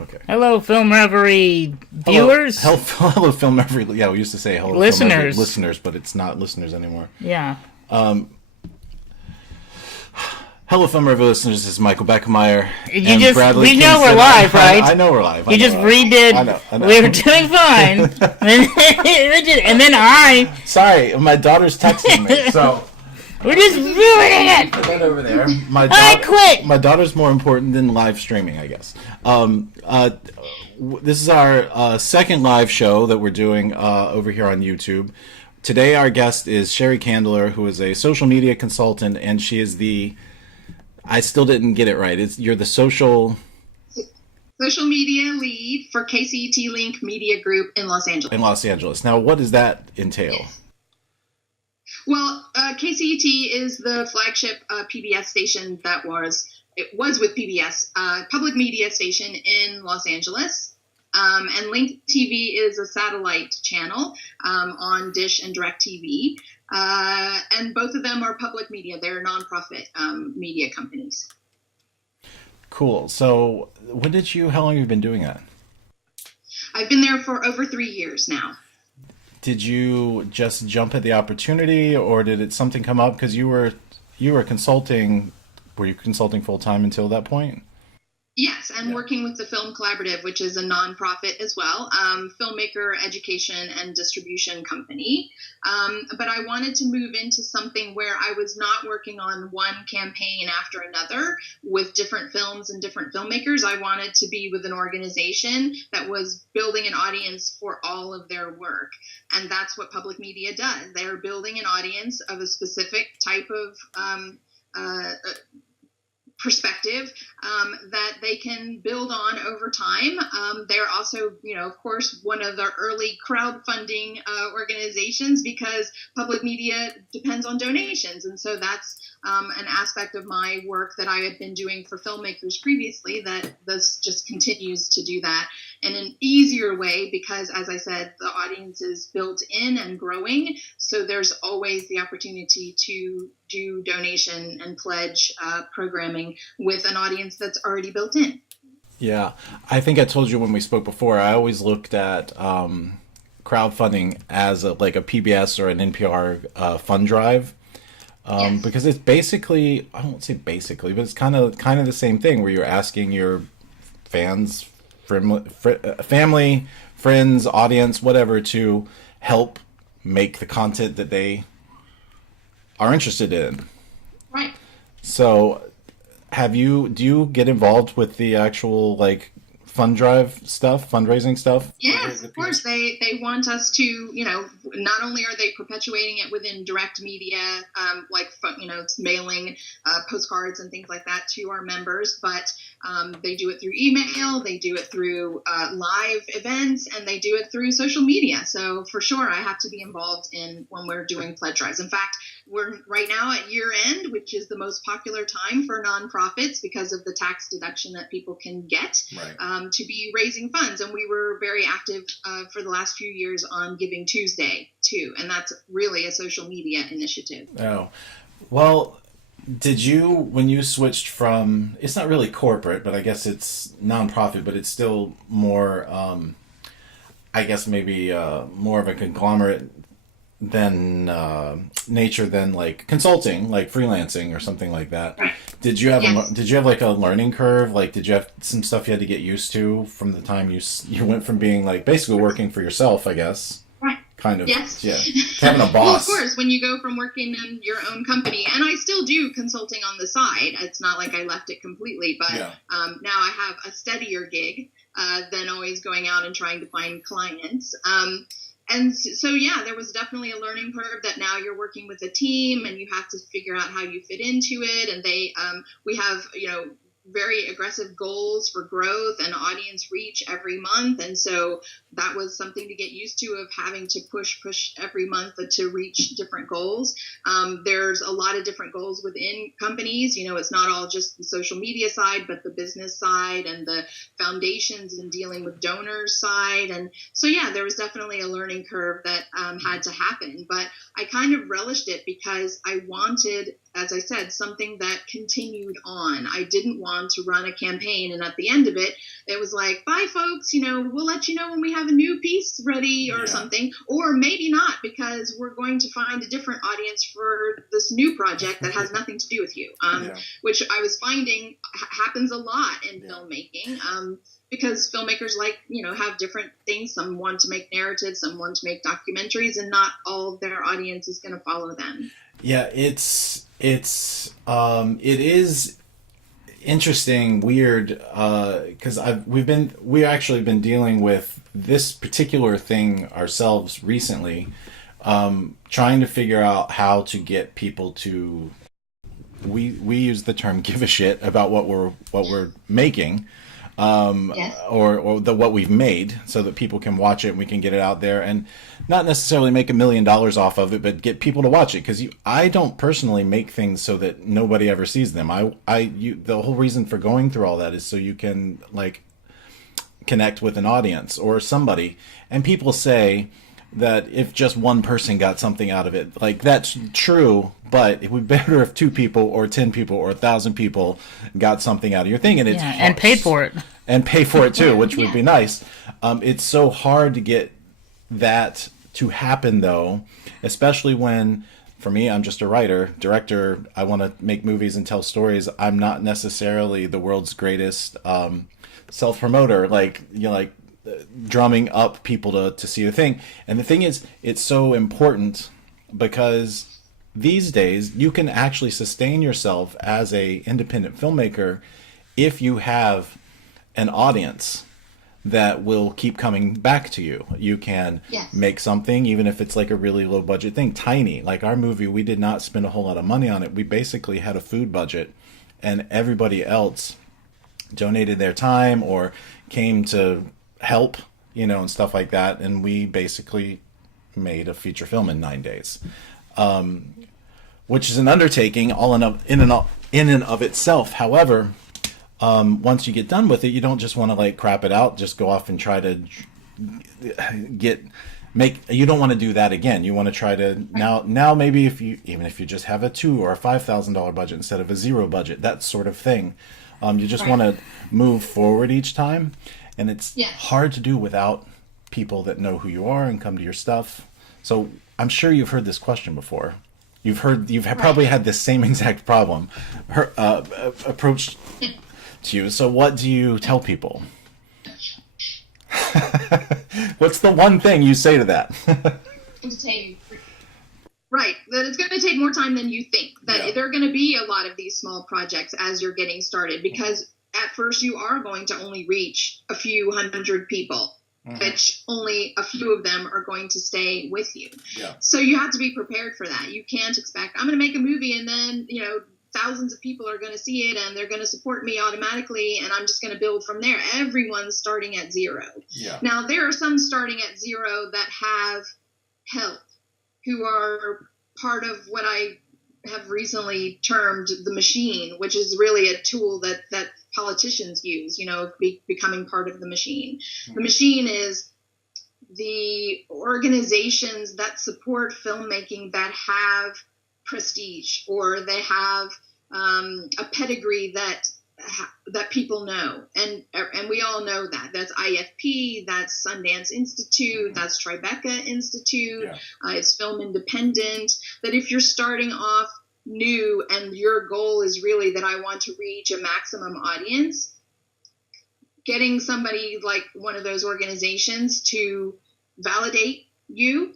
Okay. Hello, Film Reverie viewers. Hello, Film Every. Yeah, we used to say hello, Film Every Listeners. listeners, but it's not listeners anymore. Yeah. Hello, Film Every listeners. This is Michael Beckmeyer. You and just, Bradley we know Kingston. we're live, right? I know we're live. You just redid. I know. We were doing fine. and then Sorry, my daughter's texting me, so we're just ruining it. put that over there. I quit. My daughter's more important than live streaming, I guess. This is our second live show that we're doing over here on YouTube. Today, our guest is Sheri Candler, who is a social media consultant, and she is the. I still didn't get it right. You're the social media lead for KCET Link Media Group in Los Angeles. In Los Angeles. Now, what does that entail? Yes. Well, KCET is the flagship PBS station it was with PBS, public media station in Los Angeles. And Link TV is a satellite channel on Dish and DirecTV. And both of them are public media. They're nonprofit media companies. Cool. So how long have you been doing that? I've been there for over 3 years now. Did you just jump at the opportunity, or did something come up? Because you were consulting. Were you consulting full time until that point? Yes, and working with the Film Collaborative, which is a nonprofit as well, filmmaker education and distribution company. But I wanted to move into something where I was not working on one campaign after another with different films and different filmmakers. I wanted to be with an organization that was building an audience for all of their work. And that's what public media does. They're building an audience of a specific type of perspective that they can build on over time. They're also, of course, one of the early crowdfunding organizations because public media depends on donations. And so that's an aspect of my work that I had been doing for filmmakers previously, that this just continues to do that in an easier way because, as I said, the audience is built in and growing. So there's always the opportunity to do donation and pledge programming with an audience that's already built in. Yeah, I think I told you when we spoke before, I always looked at crowdfunding as like a PBS or an NPR fund drive. Yes. Because it's basically, I won't say basically, but it's kind of the same thing where you're asking your fans, family, friends, audience, whatever, to help make the content that they are interested in. Right. So, do you get involved with the actual like fund drive stuff, fundraising stuff? Yes, of course. They want us to, not only are they perpetuating it within direct media, mailing postcards and things like that to our members, but they do it through email, they do it through live events, and they do it through social media. So for sure, I have to be involved when we're doing pledge drives. In fact, we're right now at year end, which is the most popular time for nonprofits because of the tax deduction that people can get. Right. To be raising funds. And we were very active for the last few years on Giving Tuesday, too. And that's really a social media initiative. Oh, well, did you, when you switched from, it's not really corporate, but I guess it's nonprofit, but it's still more, I guess maybe more of a conglomerate than nature than like consulting, like freelancing or something like that. Right. Did you have Yes. did you have like a learning curve? Like, did you have some stuff you had to get used to from the time you went from being like basically working for yourself, I guess? Right. Kind of. Yes. Yeah. Having a boss. Well, of course, when you go from working in your own company, and I still do consulting on the side. It's not like I left it completely, but Yeah. Now I have a steadier gig than always going out and trying to find clients. And so, yeah, there was definitely a learning curve that now you're working with a team and you have to figure out how you fit into it. And we have, very aggressive goals for growth and audience reach every month. And so that was something to get used to, of having to push every month to reach different goals. There's a lot of different goals within companies. It's not all just the social media side, but the business side and the foundations and dealing with donors side. And so, yeah, there was definitely a learning curve that had to happen. But I kind of relished it because I wanted as I said, something that continued on. I didn't want to run a campaign, and at the end of it, it was like, bye folks, we'll let you know when we have a new piece ready or something, or maybe not, because we're going to find a different audience for this new project that has nothing to do with you, which I was finding happens a lot in filmmaking. Because filmmakers have different things. Some want to make narratives, some want to make documentaries, and not all of their audience is going to follow them. Yeah, it is interesting, weird, because we've actually been dealing with this particular thing ourselves recently, trying to figure out how to get people to. We use the term "give a shit" about what we're making. Or what we've made, so that people can watch it and we can get it out there, and not necessarily make $1 million off of it, but get people to watch it. Because I don't personally make things so that nobody ever sees them. The whole reason for going through all that is so you can connect with an audience or somebody. And people say that if just one person got something out of it, that's true, but it would be better if 2 people or 10 people or 1,000 people got something out of your thing, and and paid for it, and pay for it too, which would be nice. It's so hard to get that to happen, though, especially when, for me, I'm just a writer, director. I want to make movies and tell stories. I'm not necessarily the world's greatest self-promoter, drumming up people to see the thing. And the thing is, it's so important because these days you can actually sustain yourself as a independent filmmaker if you have an audience that will keep coming back to you. You can make something, even if it's a really low budget thing, tiny. Like our movie, we did not spend a whole lot of money on it. We basically had a food budget, and everybody else donated their time or came to help, and stuff like that. And we basically made a feature film in 9 days, which is an undertaking in and of itself. However, once you get done with it, you don't just want to crap it out, just go off and try to you don't want to do that again. You want to try to now maybe if you just have a $2,000 or a $5,000 budget instead of a 0 budget, that sort of thing. You just want to move forward each time. And it's hard to do without people that know who you are and come to your stuff. So I'm sure you've heard this question before. You've probably had this same exact problem approached to you. So what do you tell people? What's the one thing you say to that? Right, that it's going to take more time than you think. That there are going to be a lot of these small projects as you're getting started, because at first you are going to only reach a few hundred people, which only a few of them are going to stay with you. Yeah. So you have to be prepared for that. You can't expect, I'm going to make a movie and then, thousands of people are going to see it and they're going to support me automatically, and I'm just going to build from there. Everyone's starting at 0. Yeah. Now, there are some starting at 0 that have help, who are part of what I have recently termed the machine, which is really a tool that politicians use, becoming part of the machine. Mm-hmm. The machine is the organizations that support filmmaking that have prestige, or they have a pedigree that people know, and we all know that. That's IFP, that's Sundance Institute, that's Tribeca Institute, it's Film Independent. That if you're starting off new and your goal is really that I want to reach a maximum audience, getting somebody like one of those organizations to validate you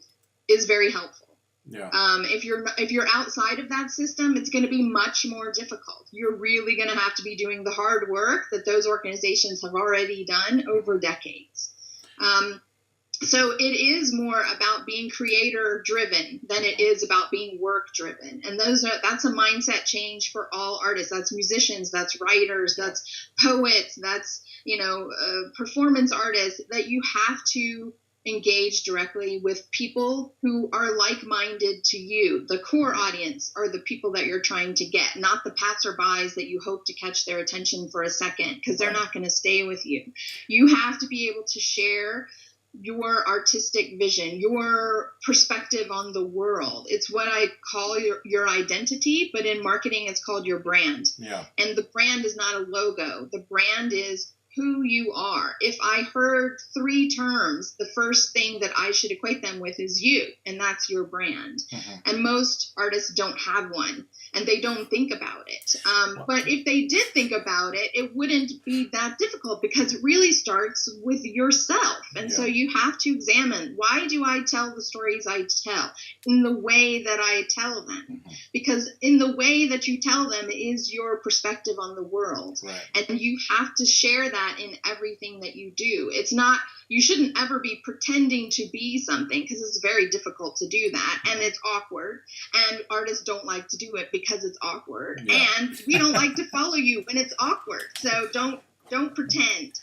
is very helpful. Yeah. If you're outside of that system, it's going to be much more difficult. You're really going to have to be doing the hard work that those organizations have already done over decades. So it is more about being creator driven than it is about being work driven. And that's a mindset change for all artists. That's musicians, that's writers, that's poets, that's, performance artists, that you have to engage directly with people who are like-minded to you. The core audience are the people that you're trying to get, not the passerbys that you hope to catch their attention for a second, because they're not going to stay with you. You have to be able to share your artistic vision, your perspective on the world. It's what I call your identity, but in marketing, it's called your brand. Yeah. And the brand is not a logo. The brand is who you are. If I heard 3 terms, the first thing that I should equate them with is you, and that's your brand. Mm-hmm. And most artists don't have one, and they don't think about it. But if they did think about it, it wouldn't be that difficult, because it really starts with yourself. And so you have to examine, why do I tell the stories I tell in the way that I tell them? Mm-hmm. Because in the way that you tell them is your perspective on the world. Right. And you have to share that in everything that you do. It's not, you shouldn't ever be pretending to be something, because it's very difficult to do that, and it's awkward, and artists don't like to do it because it's awkward. Yeah. And we don't like to follow you when it's awkward. So don't pretend.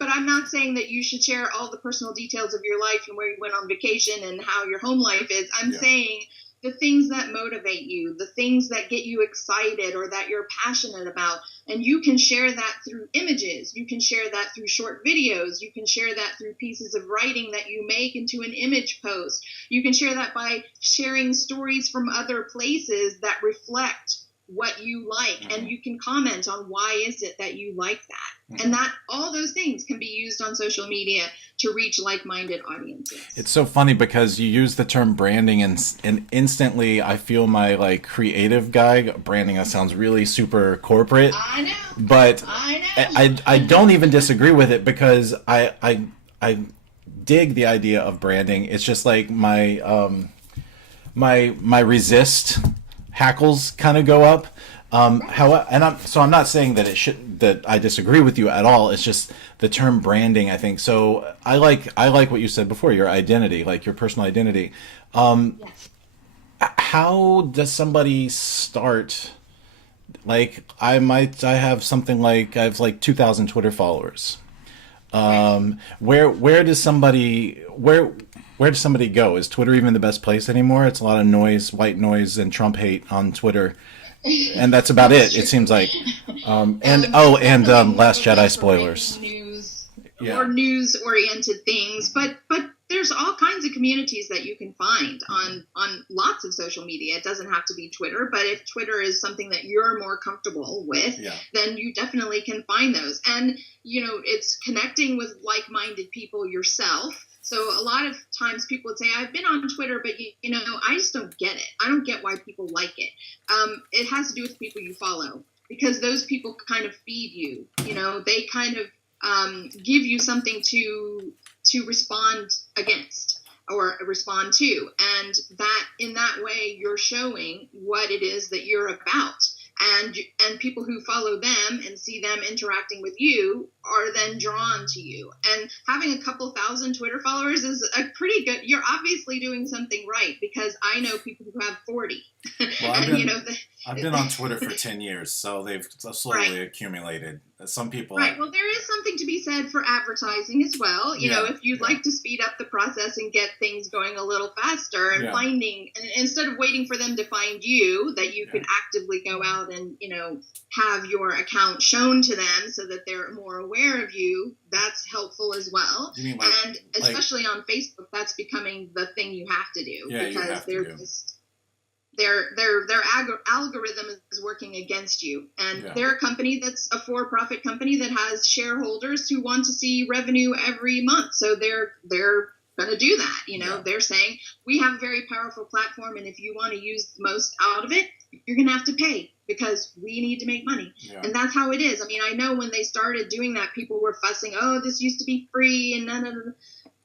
But I'm not saying that you should share all the personal details of your life and where you went on vacation and how your home life is. I'm saying the things that motivate you, the things that get you excited or that you're passionate about. And you can share that through images. You can share that through short videos. You can share that through pieces of writing that you make into an image post. You can share that by sharing stories from other places that reflect what you like. Mm-hmm. And you can comment on why is it that you like that. Mm-hmm. And that all those things can be used on social media to reach like-minded audiences. It's so funny because you use the term branding, and instantly I feel my like creative guy branding. That sounds really super corporate. I know. But I don't even disagree with it, because I dig the idea of branding. It's just like my my resist hackles kind of go up. I'm not saying that I disagree with you at all. It's just the term branding, I think. So I like what you said before, your identity, like your personal identity. Yes. How does somebody start? Like I have something like, I have like 2,000 Twitter followers. Where does somebody go? Is Twitter even the best place anymore? It's a lot of noise, white noise, and Trump hate on Twitter. And that's about it. It seems like, Last Jedi spoilers. Or news-oriented things, but there's all kinds of communities that you can find on lots of social media. It doesn't have to be Twitter, but if Twitter is something that you're more comfortable with, then you definitely can find those. And it's connecting with like-minded people yourself. So a lot of times people would say, I've been on Twitter, but I just don't get it. I don't get why people like it. It has to do with the people you follow, because those people kind of feed you. They kind of give you something to respond against or respond to, and that in that way you're showing what it is that you're about. And people who follow them and see them interacting with you are then drawn to you. And having a couple thousand Twitter followers is a pretty good, you're obviously doing something right, because I know people who have 40. Well, I've been on Twitter for 10 years, so they've slowly accumulated. Some people... Right, well, there is something to be said for advertising as well. If you'd like to speed up the process and get things going a little faster and finding, instead of waiting for them to find you, that you can actively go out and, have your account shown to them so that they're more aware of you, that's helpable as well. You mean and especially on Facebook, that's becoming the thing you have to do, because they're just... Their algorithm is working against you, and they're a company that's a for-profit company that has shareholders who want to see revenue every month, so they're going to do that. They're saying, we have a very powerful platform, and if you want to use the most out of it, you're going to have to pay, because we need to make money. And that's how it is. I mean, I know when they started doing that, people were fussing, oh, this used to be free and none of the...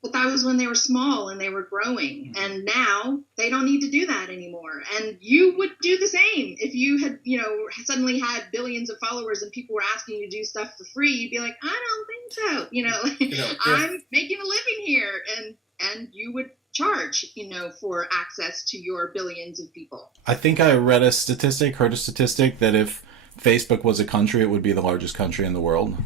But that was when they were small and they were growing. And now they don't need to do that anymore. And you would do the same. If you had, suddenly had billions of followers and people were asking you to do stuff for free, you'd be like, I don't think so. I'm making a living here. And you would charge, for access to your billions of people. I think I heard a statistic that if Facebook was a country, it would be the largest country in the world.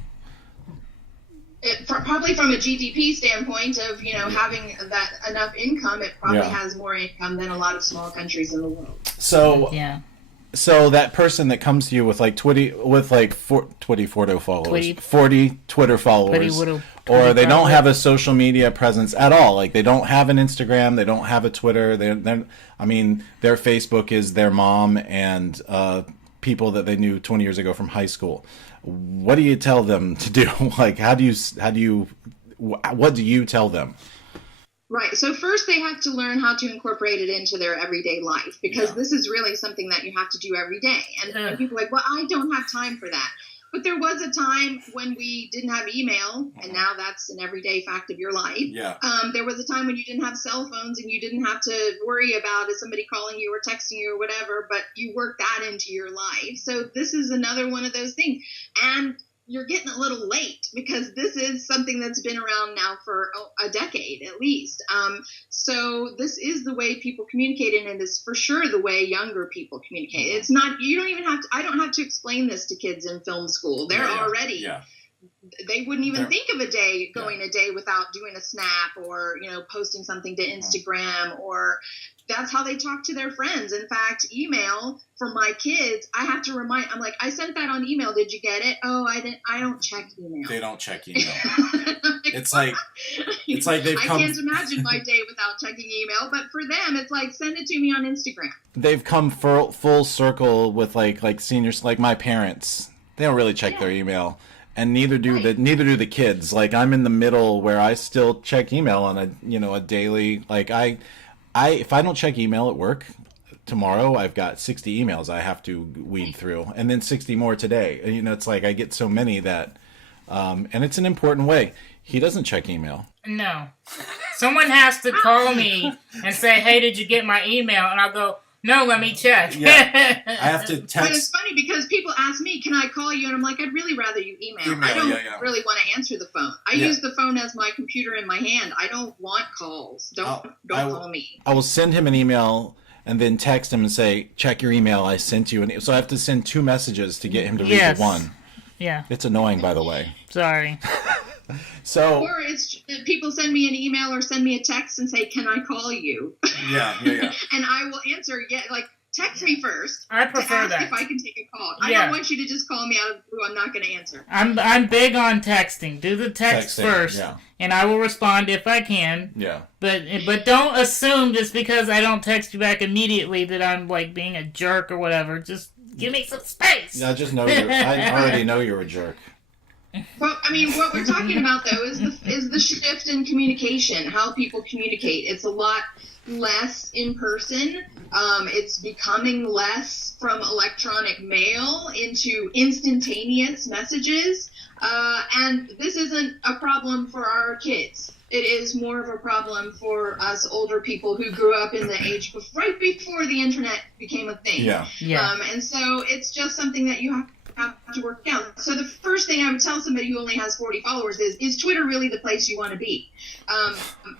Probably from a GDP standpoint of, having that enough income, it probably has more income than a lot of small countries in the world. So, So that person that comes to you with like Twitty Fordo followers, Twitty. 40 Twitter followers, Twitty or they don't followers. have a social media presence at all. Like they don't have an Instagram, they don't have a Twitter. I mean, their Facebook is their mom and people that they knew 20 years ago from high school. What do you tell them to do? Like, what do you tell them? Right. So first they have to learn how to incorporate it into their everyday life, because this is really something that you have to do every day. And people are like, well, I don't have time for that. But there was a time when we didn't have email, and now that's an everyday fact of your life. Yeah. There was a time when you didn't have cell phones and you didn't have to worry about somebody calling you or texting you or whatever, but you worked that into your life. So this is another one of those things. And you're getting a little late, because this is something that's been around now for a decade at least. So this is the way people communicate, and it is for sure the way younger people communicate. It's not, you don't even have to, I don't have to explain this to kids in film school. They're already, they wouldn't even think of a day going a day without doing a snap or, posting something to Instagram, or that's how they talk to their friends. In fact, email for my kids, I have to remind, I'm like, I sent that on email. Did you get it? Oh, I don't check email. They don't check email. It's like they've come. I can't imagine my day without checking email, but for them, it's like, send it to me on Instagram. They've come full circle with like seniors, like my parents. They don't really check their email. And neither do the kids. Like I'm in the middle where I still check email on a daily, like if I don't check email at work tomorrow, I've got 60 emails I have to weed through, and then 60 more today. And, it's like I get so many that, and it's an important way. He doesn't check email. No. Someone has to call me and say, hey, did you get my email? And I'll go, no, let me check. Yeah. I have to text. But it's funny because people ask me, can I call you? And I'm like, I'd really rather you email. I don't really want to answer the phone. I use the phone as my computer in my hand. I don't want calls. Don't call me. I will send him an email and then text him and say, check your email. I sent you. So I have to send 2 messages to get him to read the one. Yeah. It's annoying, by the way. Sorry. So, or it's people send me an email or send me a text and say, can I call you? Yeah. And I will answer, text me first. I prefer to ask that. if I can take a call. I don't want you to just call me out of the blue. I'm not going to answer. I'm big on texting. Do the text first, and I will respond if I can. Yeah. But don't assume just because I don't text you back immediately that I'm like being a jerk or whatever. Just give me some space. I just know I already know you're a jerk. Well, I mean, what we're talking about though is the shift in communication, how people communicate. It's a lot less in person. It's becoming less from electronic mail into instantaneous messages. And this isn't a problem for our kids. It is more of a problem for us older people who grew up in the age right before the internet became a thing. Yeah. And so it's just something that you have to work out. So the first thing I would tell somebody who only has 40 followers is Twitter really the place you want to be?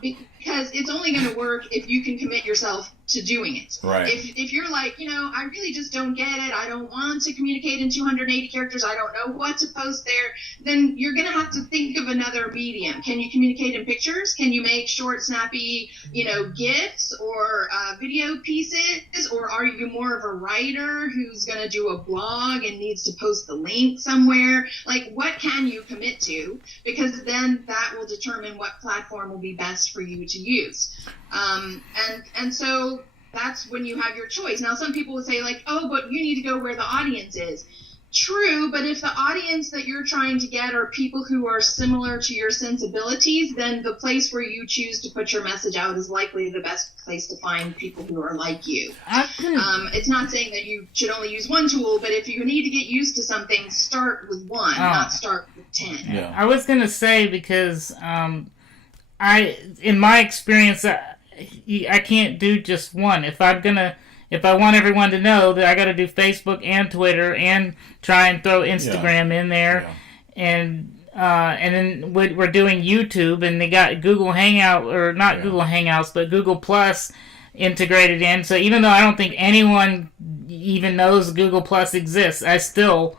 Because it's only going to work if you can commit yourself to doing it. Right. If you're like, I really just don't get it, I don't want to communicate in 280 characters, I don't know what to post there, then you're going to have to think of another medium. Can you communicate in pictures? Can you make short, snappy, GIFs or video pieces? Or are you more of a writer who's going to do a blog and needs to post the link somewhere? Like, what can you commit to? Because then that will determine what platform will be best for you to use. And so that's when you have your choice. Now, some people would say like, oh, but you need to go where the audience is. True, but if the audience that you're trying to get are people who are similar to your sensibilities, then the place where you choose to put your message out is likely the best place to find people who are like you. It's not saying that you should only use one tool, but if you need to get used to something, start with one, not start with 10. Yeah. I was going to say, because in my experience, I can't do just one. If I want everyone to know that I got to do Facebook and Twitter and try and throw Instagram in there, and then we're doing YouTube, and they got Google Hangout, or not Google Hangouts, but Google Plus integrated in. So even though I don't think anyone even knows Google Plus exists, I still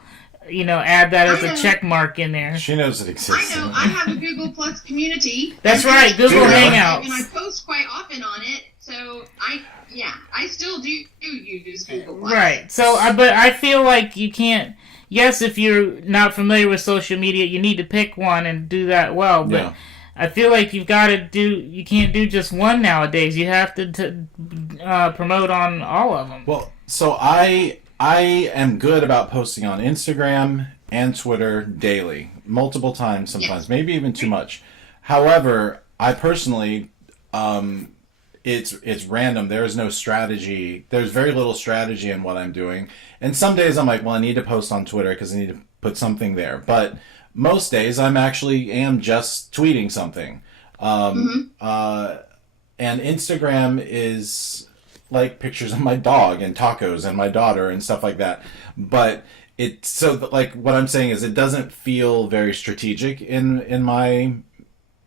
add that as a check mark in there. She knows it exists. I know. I have a Google Plus community. That's right, Google Hangouts. And I post quite often on it. So I still do use Google life. Right. So, but I feel like you can't. Yes, if you're not familiar with social media, you need to pick one and do that well. But I feel like you've got to do. You can't do just one nowadays. You have to promote on all of them. Well, so I am good about posting on Instagram and Twitter daily, multiple times sometimes, maybe even too much. However, I personally, it's random. There is no strategy. There's very little strategy in what I'm doing. And some days I'm like, well, I need to post on Twitter because I need to put something there. But most days I'm actually just tweeting something. And Instagram is like pictures of my dog and tacos and my daughter and stuff like that. But like what I'm saying is it doesn't feel very strategic in my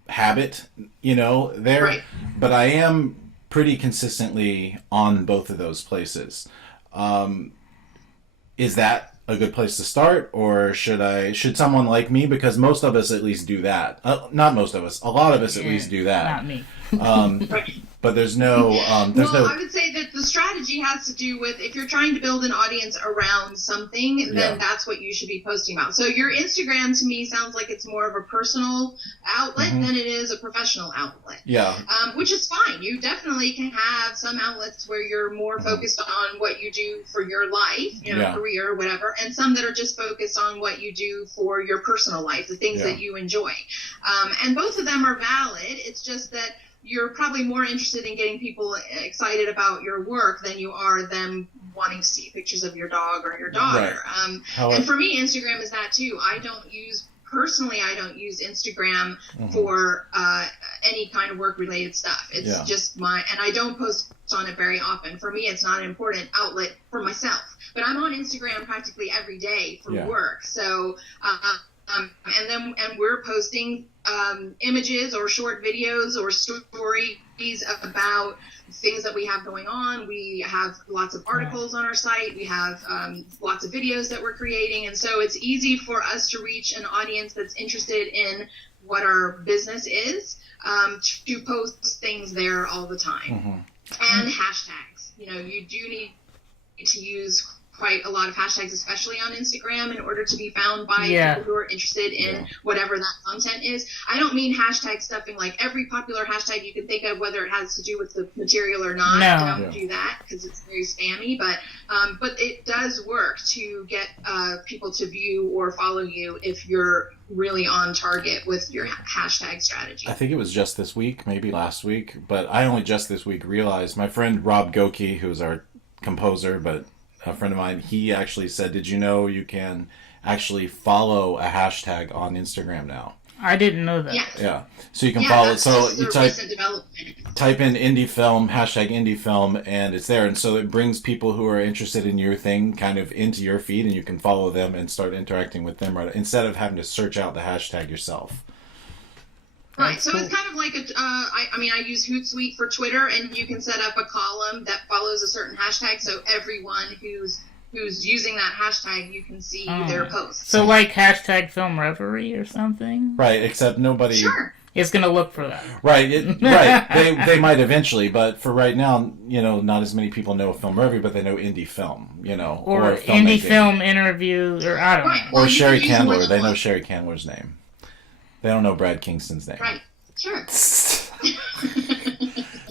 habit, there. Right. But I am pretty consistently on both of those places. Is that a good place to start, or should someone like me, because most of us at least do that. Not most of us, a lot of us at least do that. Not me. But there's no. I would say that the strategy has to do with if you're trying to build an audience around something, then that's what you should be posting about. So your Instagram to me sounds like it's more of a personal outlet than it is a professional outlet. Yeah. Which is fine. You definitely can have some outlets where you're more focused on what you do for your life, career or whatever, and some that are just focused on what you do for your personal life, the things that you enjoy. And both of them are valid. It's just that you're probably more interested in getting people excited about your work than you are them wanting to see pictures of your dog or your daughter. Right. And for me, Instagram is that too. I don't use Instagram for any kind of work-related stuff. It's just and I don't post on it very often. For me, it's not an important outlet for myself. But I'm on Instagram practically every day for work. So, and we're posting images or short videos or stories about things that we have going on. We have lots of articles on our site. We have lots of videos that we're creating. And so it's easy for us to reach an audience that's interested in what our business is, to post things there all the time. And hashtags. You do need to use quite a lot of hashtags, especially on Instagram, in order to be found by people who are interested in whatever that content is. I don't mean hashtag stuffing like every popular hashtag you can think of, whether it has to do with the material or not. I don't do that because it's very spammy, but it does work to get people to view or follow you if you're really on target with your hashtag strategy. I think it was just this week, maybe last week, but I only just this week realized my friend Rob Goki, who's our composer, but a friend of mine, he actually said, did you know you can actually follow a hashtag on Instagram now? I didn't know that. Yeah. So you can follow. So you type in indie film, hashtag indie film, and it's there. And so it brings people who are interested in your thing kind of into your feed, and you can follow them and start interacting with them instead of having to search out the hashtag yourself. Right, so it's kind of like I use Hootsuite for Twitter, and you can set up a column that follows a certain hashtag, so everyone who's using that hashtag, you can see their posts. So like hashtag film reverie or something? Right, except nobody is going to look for that. Right, right. They might eventually, but for right now, not as many people know film reverie, but they know indie film, or indie film interview, or I don't know. Or Sheri Candler, they know Sheri Candler's name. They don't know Brad Kingston's name. Right. Sure.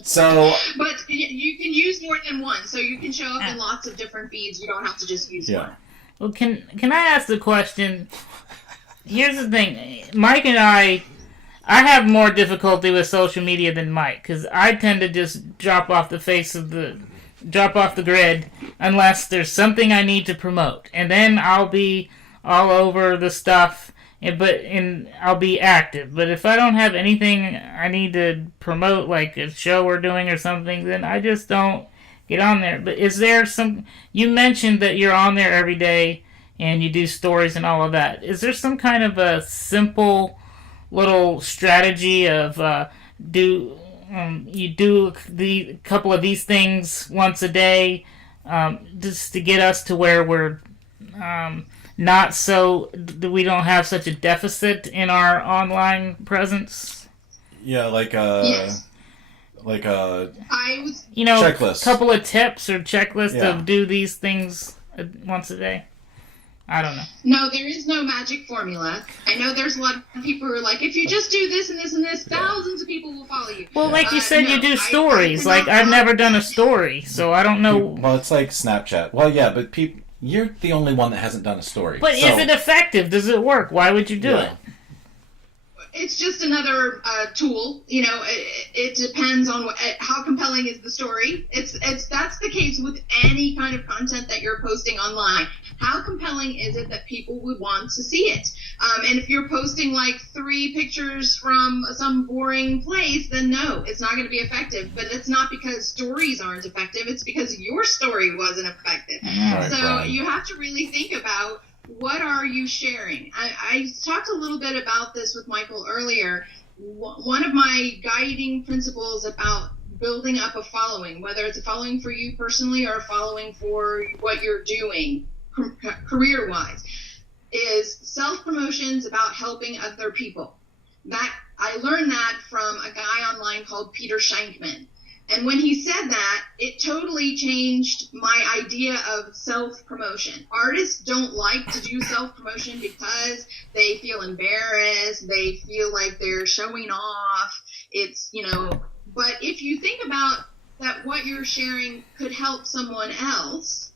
So. But you can use more than one, so you can show up in lots of different feeds. You don't have to just use one. Well, can I ask the question? Here's the thing, Mike and I have more difficulty with social media than Mike, because I tend to just drop off the grid unless there's something I need to promote, and then I'll be all over the stuff. And I'll be active. But if I don't have anything I need to promote, like a show we're doing or something, then I just don't get on there. But is there you mentioned that you're on there every day and you do stories and all of that. Is there some kind of a simple little strategy of you do the couple of these things once a day, just to get us to where we're not so we don't have such a deficit in our online presence? Yeah, like like a checklist, couple of tips or checklist Yeah. of do these things once a day. I don't know. No, there is no magic formula. I know there's a lot of people who are like, if you just do this and this and this, thousands of people will follow you. Well, like you said, you do stories. I've never done a story, so I don't know. Well, it's like Snapchat. Well, yeah, but you're the only one that hasn't done a story. But is it effective? Does it work? Why would you do it? It's just another tool. It depends on how compelling is the story. That's the case with any kind of content that you're posting online. How compelling is it that people would want to see it? And if you're posting like 3 pictures from some boring place, then no, it's not going to be effective. But it's not because stories aren't effective. It's because your story wasn't effective. Right. You have to really think about, what are you sharing? I talked a little bit about this with Michael earlier. One of my guiding principles about building up a following, whether it's a following for you personally or a following for what you're doing career-wise, is self-promotions about helping other people. I learned that from a guy online called Peter Shankman. And when he said that, it totally changed my idea of self-promotion. Artists don't like to do self-promotion because they feel embarrassed. They feel like they're showing off. But if you think about that, what you're sharing could help someone else,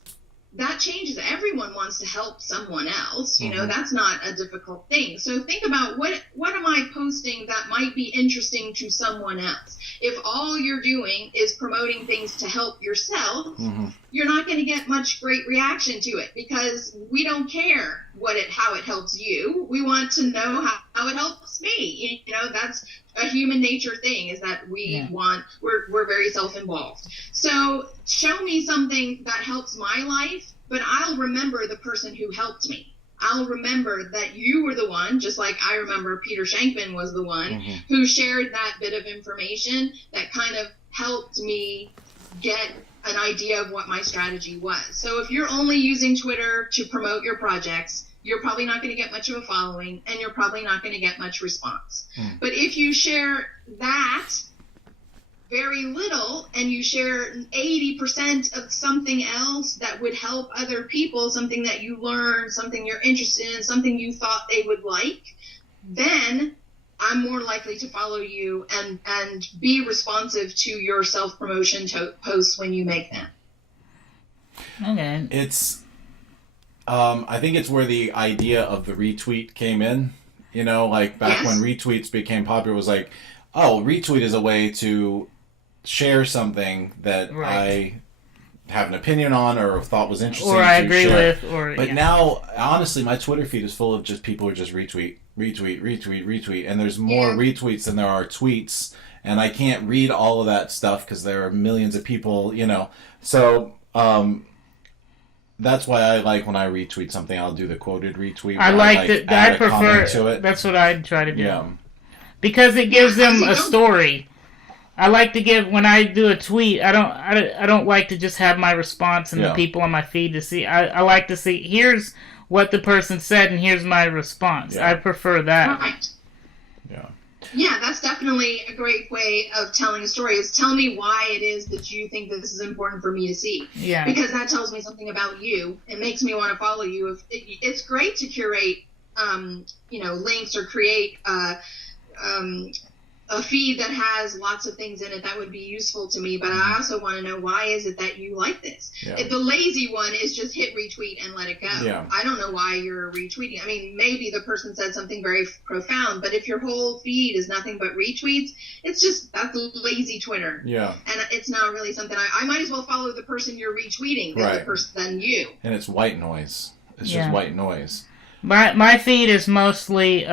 that changes. Everyone wants to help someone else. That's not a difficult thing. So think about what am I posting that might be interesting to someone else? If all you're doing is promoting things to help yourself, you're not going to get much great reaction to it, because we don't care how it helps you. We want to know how it helps me. That's a human nature thing, is that we're very self-involved. So show me something that helps my life, but I'll remember the person who helped me. I'll remember that you were the one, just like I remember Peter Shankman was the one who shared that bit of information that kind of helped me get an idea of what my strategy was. So if you're only using Twitter to promote your projects, you're probably not going to get much of a following, and you're probably not going to get much response. But if you share that very little, and you share 80% of something else that would help other people, something that you learned, something you're interested in, something you thought they would like, then I'm more likely to follow you and be responsive to your self-promotion posts when you make them. Okay. It's, I think it's where the idea of the retweet came in. Like back when retweets became popular, it was like, oh, retweet is a way to share something that I have an opinion on or thought was interesting, or I agree share. with. But now, honestly, my Twitter feed is full of just people who just retweet, and there's more retweets than there are tweets, and I can't read all of that stuff because there are millions of people, So that's why I like when I retweet something, I'll do the quoted retweet. I prefer to it. That's what I try to do. Yeah. Because it gives them a story. I like to give, when I do a tweet, I don't like to just have my response and the people on my feed to see. I like to see, here's what the person said and here's my response. I prefer that. Right. Yeah, that's definitely a great way of telling a story, is tell me why it is that you think that this is important for me to see. Yeah. Because that tells me something about you. It makes me want to follow you. It's great to curate, links or create a feed that has lots of things in it that would be useful to me, but I also want to know, why is it that you like this? If the lazy one is just hit retweet and let it go. I don't know why you're retweeting. I mean, maybe the person said something very profound, but if your whole feed is nothing but retweets, that's lazy Twitter. And it's not really something I might as well follow the person you're retweeting than you. And it's white noise. It's just white noise. My feed is mostly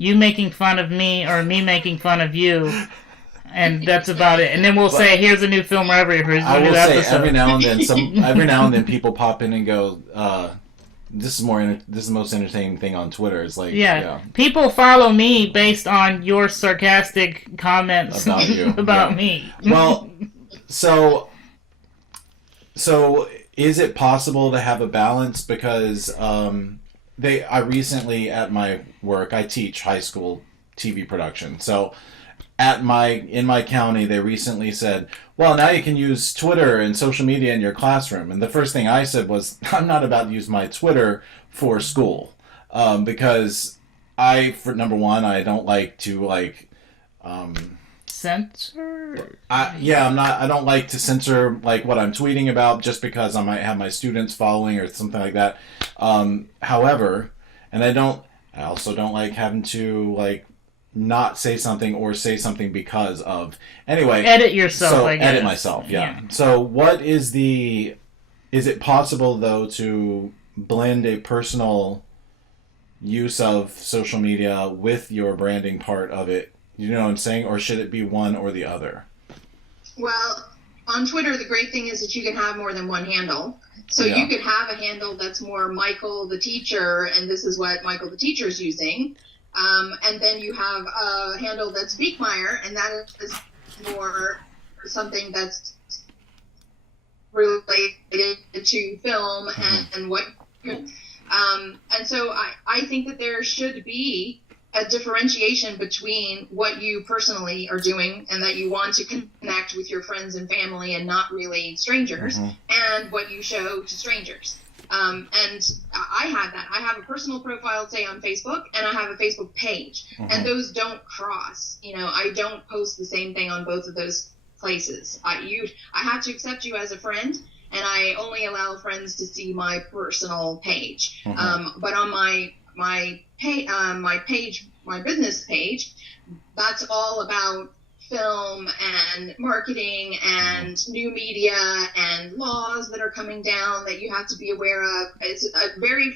you making fun of me or me making fun of you, and that's about it. And then we'll say, "Here's a new film," or here's a new episode. Every now and then, people pop in and go, "This is the most entertaining thing on Twitter." It's like, people follow me based on your sarcastic comments about you, about me. Well, so is it possible to have a balance? Because I recently, at my work, I teach high school TV production. So in my county, they recently said, well, now you can use Twitter and social media in your classroom. And the first thing I said was, I'm not about to use my Twitter for school. Because for number one, I don't like to censor. I don't like to censor what I'm tweeting about just because I might have my students following or something like that. However, and I also don't like having to not say something or say something because of. Anyway, edit yourself. So I guess. edit myself. Yeah. So what is it possible though to blend a personal use of social media with your branding part of it? You know what I'm saying? Or should it be one or the other? Well, on Twitter, the great thing is that you can have more than one handle. So you could have a handle that's more Michael the teacher, and this is what Michael the teacher is using. And then you have a handle that's Beekmeyer, and that is more something that's related to film and what. And so I think that there should be a differentiation between what you personally are doing and that you want to connect with your friends and family and not really strangers, and what you show to strangers. And I have that. I have a personal profile, say, on Facebook, and I have a Facebook page. And those don't cross. I don't post the same thing on both of those places. I have to accept you as a friend, and I only allow friends to see my personal page. But on my business page, that's all about film and marketing and new media and laws that are coming down that you have to be aware of. It's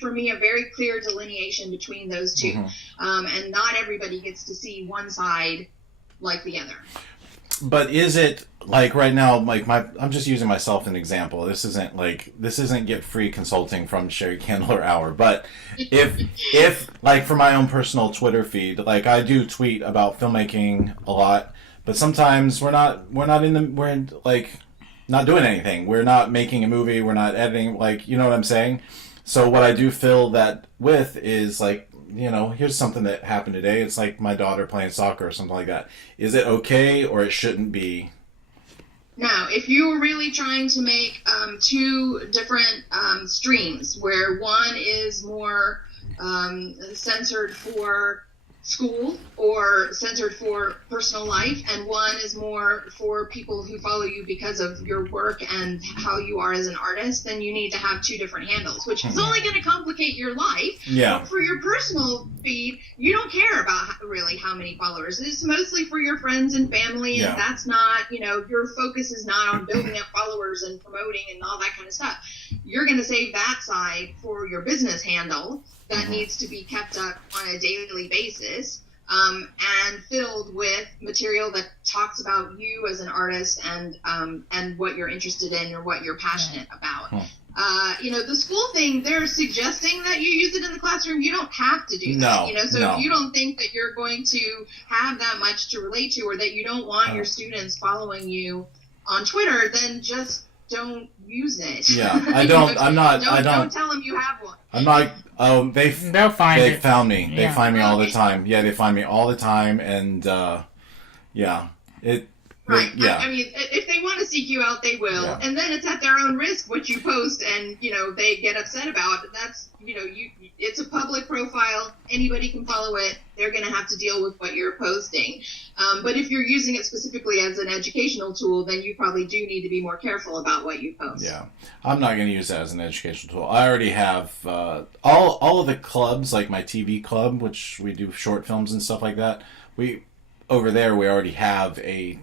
for me, a very clear delineation between those two. And not everybody gets to see one side like the other. But is it right now, I'm just using myself as an example. This isn't get free consulting from Sheri Candler Hour. But if for my own personal Twitter feed, I do tweet about filmmaking a lot, but sometimes we're not doing anything. We're not making a movie. We're not editing. You know what I'm saying? So what I do fill that with is here's something that happened today. It's my daughter playing soccer or something like that. Is it okay or it shouldn't be? Now, if you were really trying to make two different streams, where one is more censored for school or censored for personal life, and one is more for people who follow you because of your work and how you are as an artist, then you need to have two different handles, which is only going to complicate your life. Yeah. But for your personal feed, you don't care about really how many followers. It's mostly for your friends and family, and that's not, your focus is not on building up followers and promoting and all that kind of stuff. You're going to save that side for your business handle that needs to be kept up on a daily basis, and filled with material that talks about you as an artist and what you're interested in or what you're passionate about. The school thing, they're suggesting that you use it in the classroom. You don't have to do that. If you don't think that you're going to have that much to relate to, or that you don't want your students following you on Twitter, then just don't use it. Yeah, I don't. I'm not. Don't tell them you have one. I'm not. They found me. Yeah. They find me all the time. Yeah, they find me all the time, and Right. Yeah. I mean, if they want to seek you out, they will. Yeah. And then it's at their own risk what you post, and they get upset about. That's it's a public profile. Anybody can follow it. They're going to have to deal with what you're posting. But if you're using it specifically as an educational tool, then you probably do need to be more careful about what you post. Yeah, I'm not going to use that as an educational tool. I already have all of the clubs, like my TV club, which we do short films and stuff like that. We already have a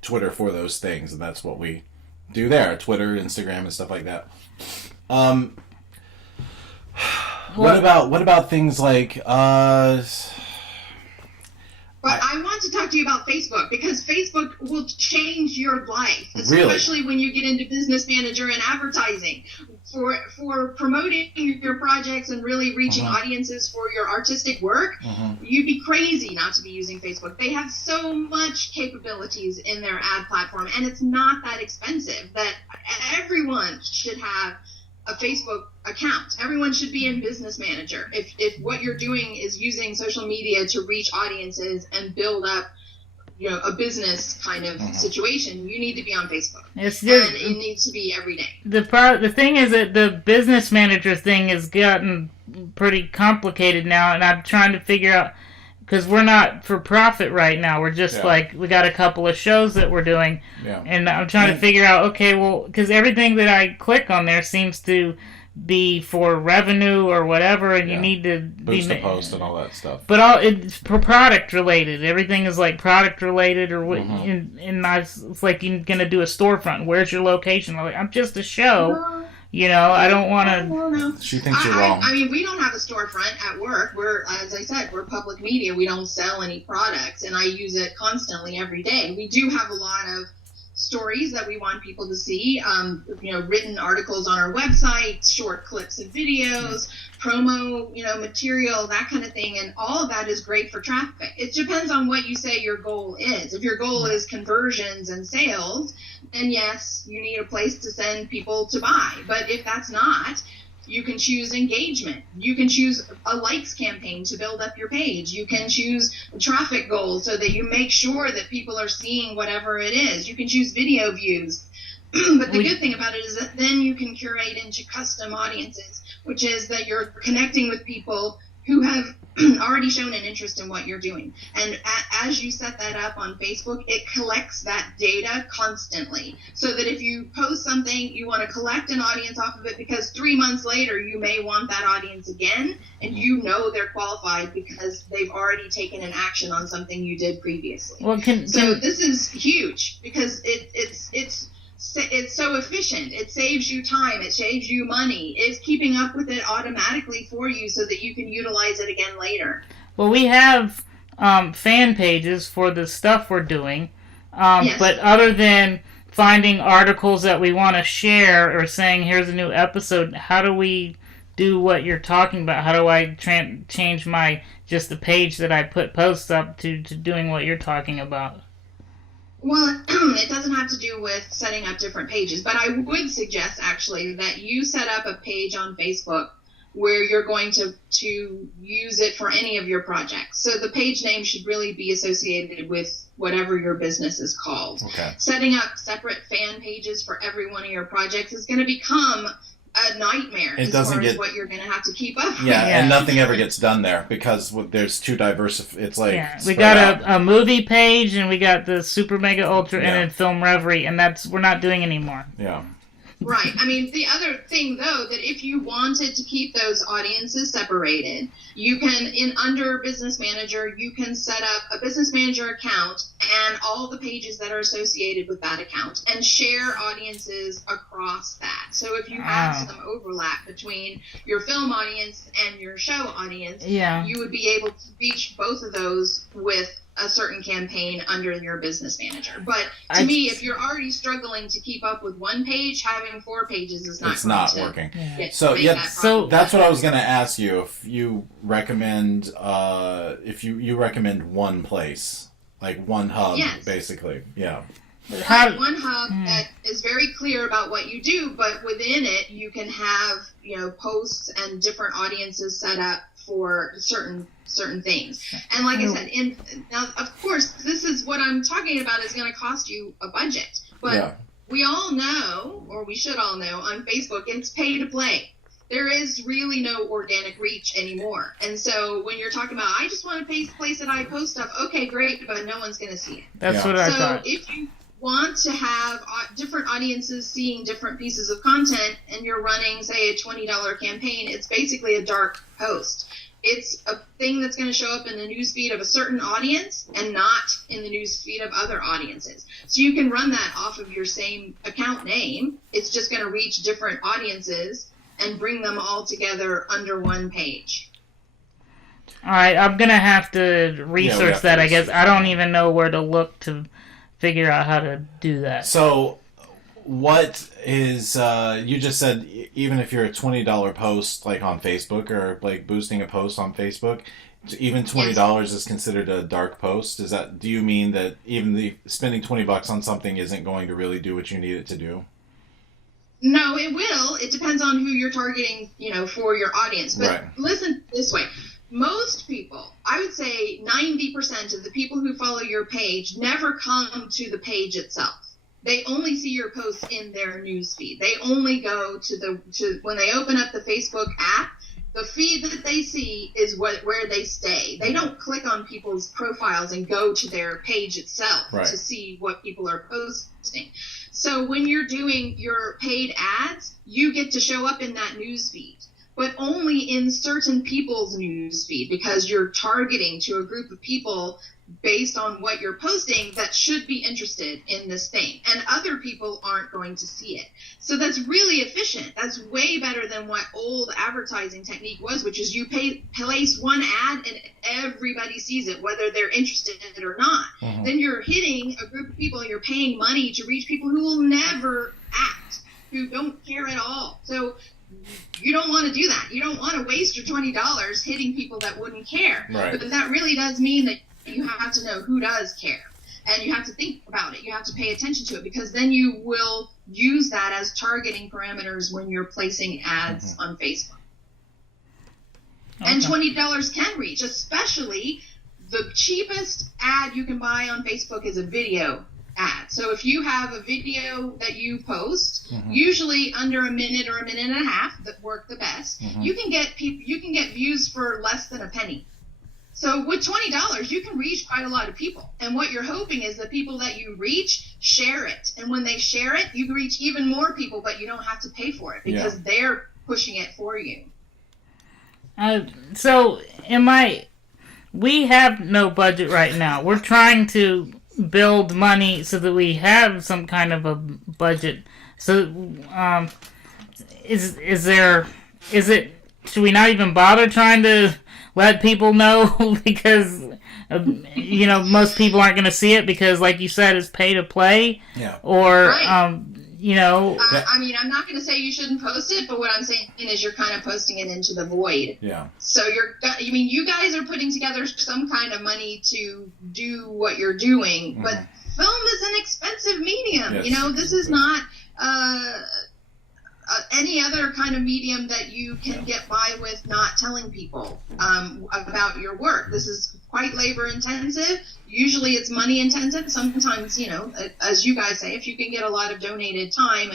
Twitter for those things, and that's what we do there. Twitter, Instagram, and stuff like that. What about things like But I want to talk to you about Facebook, because Facebook will change your life, really? especially when you get into business manager and advertising. For promoting your projects and really reaching audiences for your artistic work, you'd be crazy not to be using Facebook. They have so much capabilities in their ad platform, and it's not that expensive, that everyone should have a Facebook account. Everyone should be in Business Manager. If what you're doing is using social media to reach audiences and build up, a business kind of situation, you need to be on Facebook. And it needs to be every day. The thing is that the Business Manager thing has gotten pretty complicated now, and I'm trying to figure out, because we're not for profit right now. We're just we got a couple of shows that we're doing, and I'm trying to figure out, okay, well, because everything that I click on there seems to be for revenue or whatever, and you need to boost the post and all that stuff. But it's for product related. Everything is like product related, or it's like you're gonna do a storefront. Where's your location? I'm just a show. I don't want to. No. She thinks you're wrong. I mean, we don't have a storefront at work. As I said, we're public media. We don't sell any products, and I use it constantly every day. We do have a lot of stories that we want people to see, written articles on our website, short clips of videos, promo, material, that kind of thing. And all of that is great for traffic. It depends on what you say your goal is. If your goal is conversions and sales, then yes, you need a place to send people to buy. But if that's not, you can choose engagement. You can choose a likes campaign to build up your page. You can choose traffic goals so that you make sure that people are seeing whatever it is. You can choose video views. But the good thing about it is that then you can curate into custom audiences, which is that you're connecting with people who have already shown an interest in what you're doing. And as you set that up on Facebook, it collects that data constantly. So that if you post something, you want to collect an audience off of it, because 3 months later, you may want that audience again, and they're qualified because they've already taken an action on something you did previously. Well, so this is huge, because it's so efficient. It saves you time. It saves you money. It's keeping up with it automatically for you so that you can utilize it again later. Well, we have fan pages for the stuff we're doing, but other than finding articles that we want to share or saying, here's a new episode, how do we do what you're talking about? How do I change just the page that I put posts up to doing what you're talking about? Well, it doesn't have to do with setting up different pages, but I would suggest actually that you set up a page on Facebook where you're going to use it for any of your projects. So the page name should really be associated with whatever your business is called. Okay. Setting up separate fan pages for every one of your projects is going to become a nightmare as what you're going to have to keep up with. And nothing ever gets done there because there's too diverse. It's like we got a movie page, and we got the Super Mega Ultra and then Film Reverie, and we're not doing anymore. Yeah. Right. I mean, the other thing, though, that if you wanted to keep those audiences separated, you can, under Business Manager, you can set up a Business Manager account and all the pages that are associated with that account and share audiences across that. So if you have some overlap between your film audience and your show audience, you would be able to reach both of those with a certain campaign under your Business Manager. But to me, if you're already struggling to keep up with one page, having 4 pages is not working. So that's what I was going to ask you. If you recommend, if you recommend one place, like one hub, basically, one hub that is very clear about what you do, but within it you can have posts and different audiences set up for certain things. And like I said, now of course this is what I'm talking about is going to cost you a budget, but we all know, or we should all know, on Facebook it's pay to play. There is really no organic reach anymore. And so when you're talking about, I just want to place that I post stuff, okay, great, but no one's going to see it. That's what I thought. So if you want to have different audiences seeing different pieces of content and you're running, say, a $20 campaign, it's basically a dark post. It's a thing that's going to show up in the newsfeed of a certain audience and not in the newsfeed of other audiences. So you can run that off of your same account name. It's just going to reach different audiences and bring them all together under one page. All right, I'm going to have to research that, I guess. I don't even know where to look to figure out how to do that. So what is, you just said even if you're a $20 post like on Facebook or like boosting a post on Facebook, even $20 is considered a dark post? Do you mean that even spending $20 on something isn't going to really do what you need it to do? No, it will. It depends on who you're targeting, for your audience. But Listen this way. Most people, I would say 90% of the people who follow your page never come to the page itself. They only see your posts in their newsfeed. They only go to when they open up the Facebook app, the feed that they see is where they stay. They don't click on people's profiles and go to their page itself to see what people are posting. So when you're doing your paid ads, you get to show up in that news feed, but only in certain people's news feed, because you're targeting to a group of people based on what you're posting that should be interested in this thing, and other people aren't going to see it. So that's really efficient. That's way better than what old advertising technique was, which is you place one ad and everybody sees it, whether they're interested in it or not. Then you're hitting a group of people and you're paying money to reach people who will never act, who don't care at all. So you don't want to do that. You don't want to waste your $20 hitting people that wouldn't care. But that really does mean that you have to know who does care, and you have to think about it. You have to pay attention to it, because then you will use that as targeting parameters when you're placing ads on Facebook. And $20 can reach, especially the cheapest ad you can buy on Facebook is a video ad. So if you have a video that you post, usually under a minute or a minute and a half, that work the best, you can get views for less than a penny. So with $20, you can reach quite a lot of people. And what you're hoping is the people that you reach share it. And when they share it, you reach even more people, but you don't have to pay for it, because they're pushing it for you. We have no budget right now. We're trying to build money so that we have some kind of a budget. So, should we not even bother trying to let people know, because most people aren't going to see it, because, like you said, it's pay to play. Or I mean, I'm not going to say you shouldn't post it, but what I'm saying is you're kind of posting it into the void. So you guys are putting together some kind of money to do what you're doing, but film is an expensive medium. This is not any other kind of medium that you can get by with not telling people about your work. This is quite labor intensive. Usually it's money intensive. Sometimes, as you guys say, if you can get a lot of donated time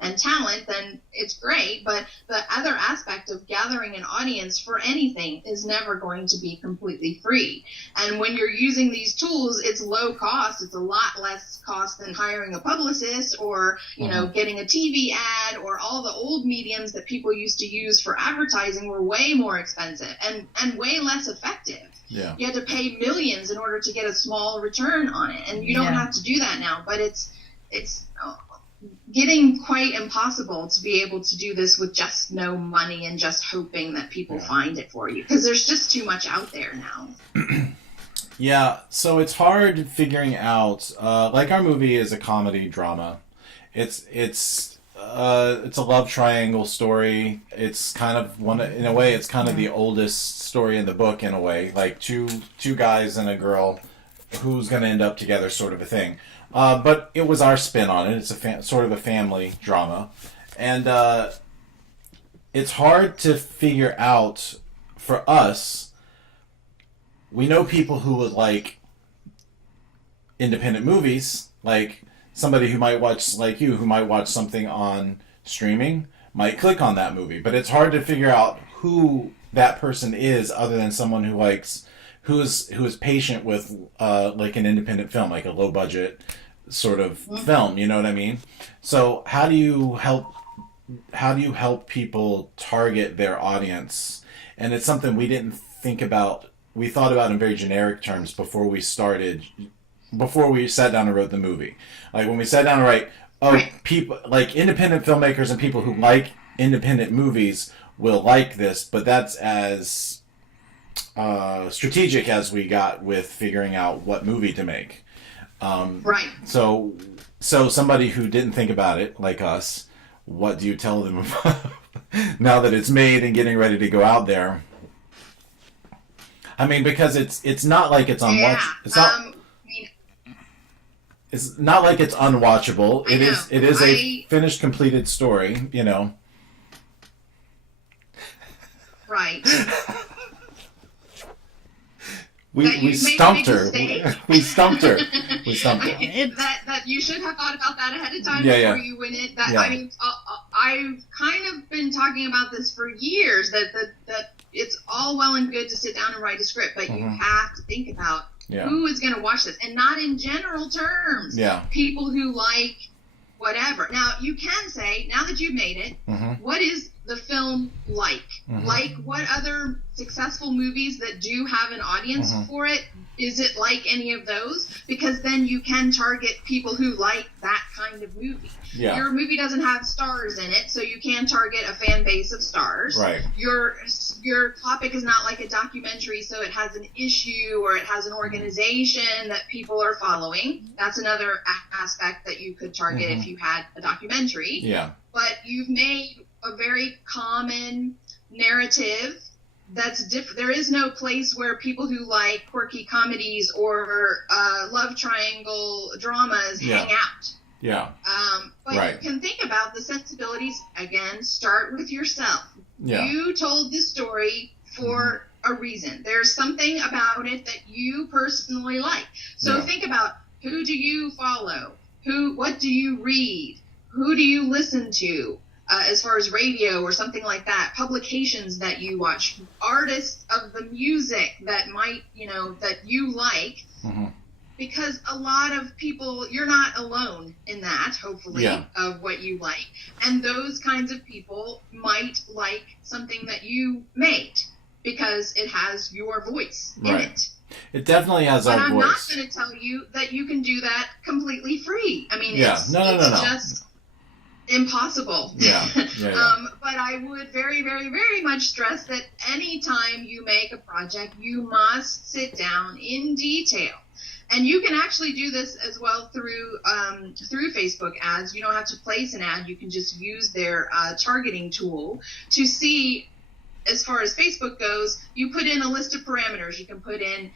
and talent, then it's great. But the other aspect of gathering an audience for anything is never going to be completely free. And when you're using these tools, it's low cost. It's a lot less cost than hiring a publicist or, getting a TV ad, or all the old mediums that people used to use for advertising were way more expensive and way less effective. You had to pay millions in order to get a small return on it, and you don't have to do that now. But it's getting quite impossible to be able to do this with just no money and just hoping that people find it for you, because there's just too much out there now. So it's hard figuring out. Like, our movie is a comedy drama. It's a love triangle story. It's kind of in a way, it's kind of the oldest story in the book, in a way, like two guys and a girl who's going to end up together, sort of a thing. But it was our spin on it. It's sort of a family drama, and it's hard to figure out for us. We know people who would like independent movies, like somebody who might watch, like you, who might watch something on streaming, might click on that movie. But it's hard to figure out who that person is, other than someone who is patient with like an independent film, like a low budget sort of film. You know what I mean? So how do you help people target their audience? And it's something we didn't think about. We thought about in very generic terms before we sat down and wrote the movie. Like, when we sat down and people like independent filmmakers and people who like independent movies will like this, but that's as strategic as we got with figuring out what movie to make. So somebody who didn't think about it, like us, what do you tell them about now that it's made and getting ready to go out there? I mean, because it's not like it's on watch. it's not like it's unwatchable. It is a finished, completed story, you know. Right. We stumped her. We stumped her. That you should have thought about that ahead of time before you win it. I mean, I've kind of been talking about this for years. That it's all well and good to sit down and write a script, but you have to think about who is going to watch this, and not in general terms. Yeah. People who like whatever. Now you can say, now that you've made it, what is the film like? Like what other successful movies that do have an audience for it? Is it like any of those? Because then you can target people who like that kind of movie. Yeah. Your movie doesn't have stars in it, so you can target a fan base of stars. Right. Your topic is not like a documentary, so it has an issue or it has an organization that people are following. That's another aspect that you could target if you had a documentary. Yeah. But you've made a very common narrative that's different. There is no place where people who like quirky comedies or love triangle dramas hang out. Yeah. But you can think about the sensibilities. Again, start with yourself. Yeah. You told this story for a reason. There's something about it that you personally like. So think about, who do you follow? What do you read? Who do you listen to? As far as radio or something like that, publications that you watch, artists of the music that that you like, because a lot of people, you're not alone in that, hopefully, of what you like. And those kinds of people might like something that you made because it has your voice in it. It definitely has our voice. But I'm not going to tell you that you can do that completely free. I mean, it's just impossible. But I would very, very, very much stress that anytime you make a project, you must sit down in detail. And you can actually do this as well through Facebook ads. You don't have to place an ad. You can just use their targeting tool to see, as far as Facebook goes, you put in a list of parameters. You can put in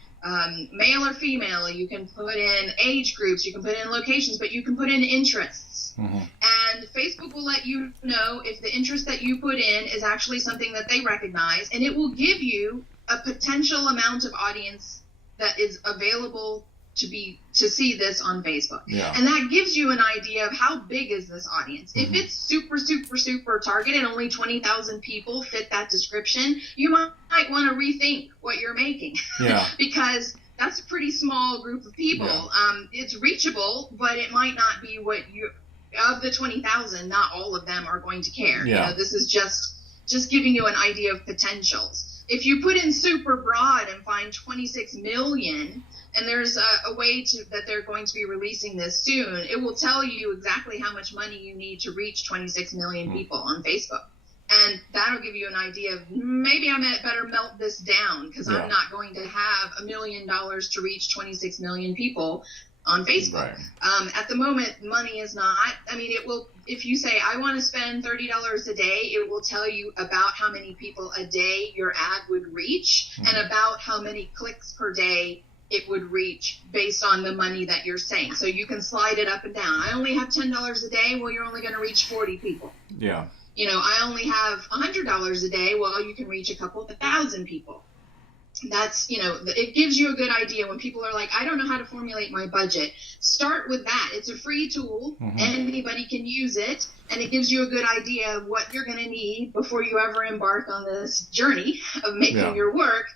male or female. You can put in age groups. You can put in locations, but you can put in interests. And Facebook will let you know if the interest that you put in is actually something that they recognize, and it will give you a potential amount of audience that is available to see this on Facebook. And that gives you an idea of how big is this audience. If it's super, super, super targeted, only 20,000 people fit that description, you might want to rethink what you're making. Because that's a pretty small group of people. It's reachable, but it might not be what you... Of the 20,000, not all of them are going to care. You know, this is just giving you an idea of potentials. If you put in super broad and find 26 million, and there's a way that they're going to be releasing this soon, it will tell you exactly how much money you need to reach 26 million people on Facebook. And that'll give you an idea of, maybe I better melt this down, because I'm not going to have $1 million to reach 26 million people on Facebook. At the moment, money is not. I mean, it will. If you say, I want to spend $30 a day, it will tell you about how many people a day your ad would reach, and about how many clicks per day it would reach based on the money that you're saying. So you can slide it up and down. I only have $10 a day. Well, you're only going to reach 40 people. You know, I only have $100 a day. Well, you can reach a couple of thousand people. That's, you know, it gives you a good idea when people are like, I don't know how to formulate my budget. Start with that. It's a free tool. Anybody can use it. And it gives you a good idea of what you're going to need before you ever embark on this journey of making your work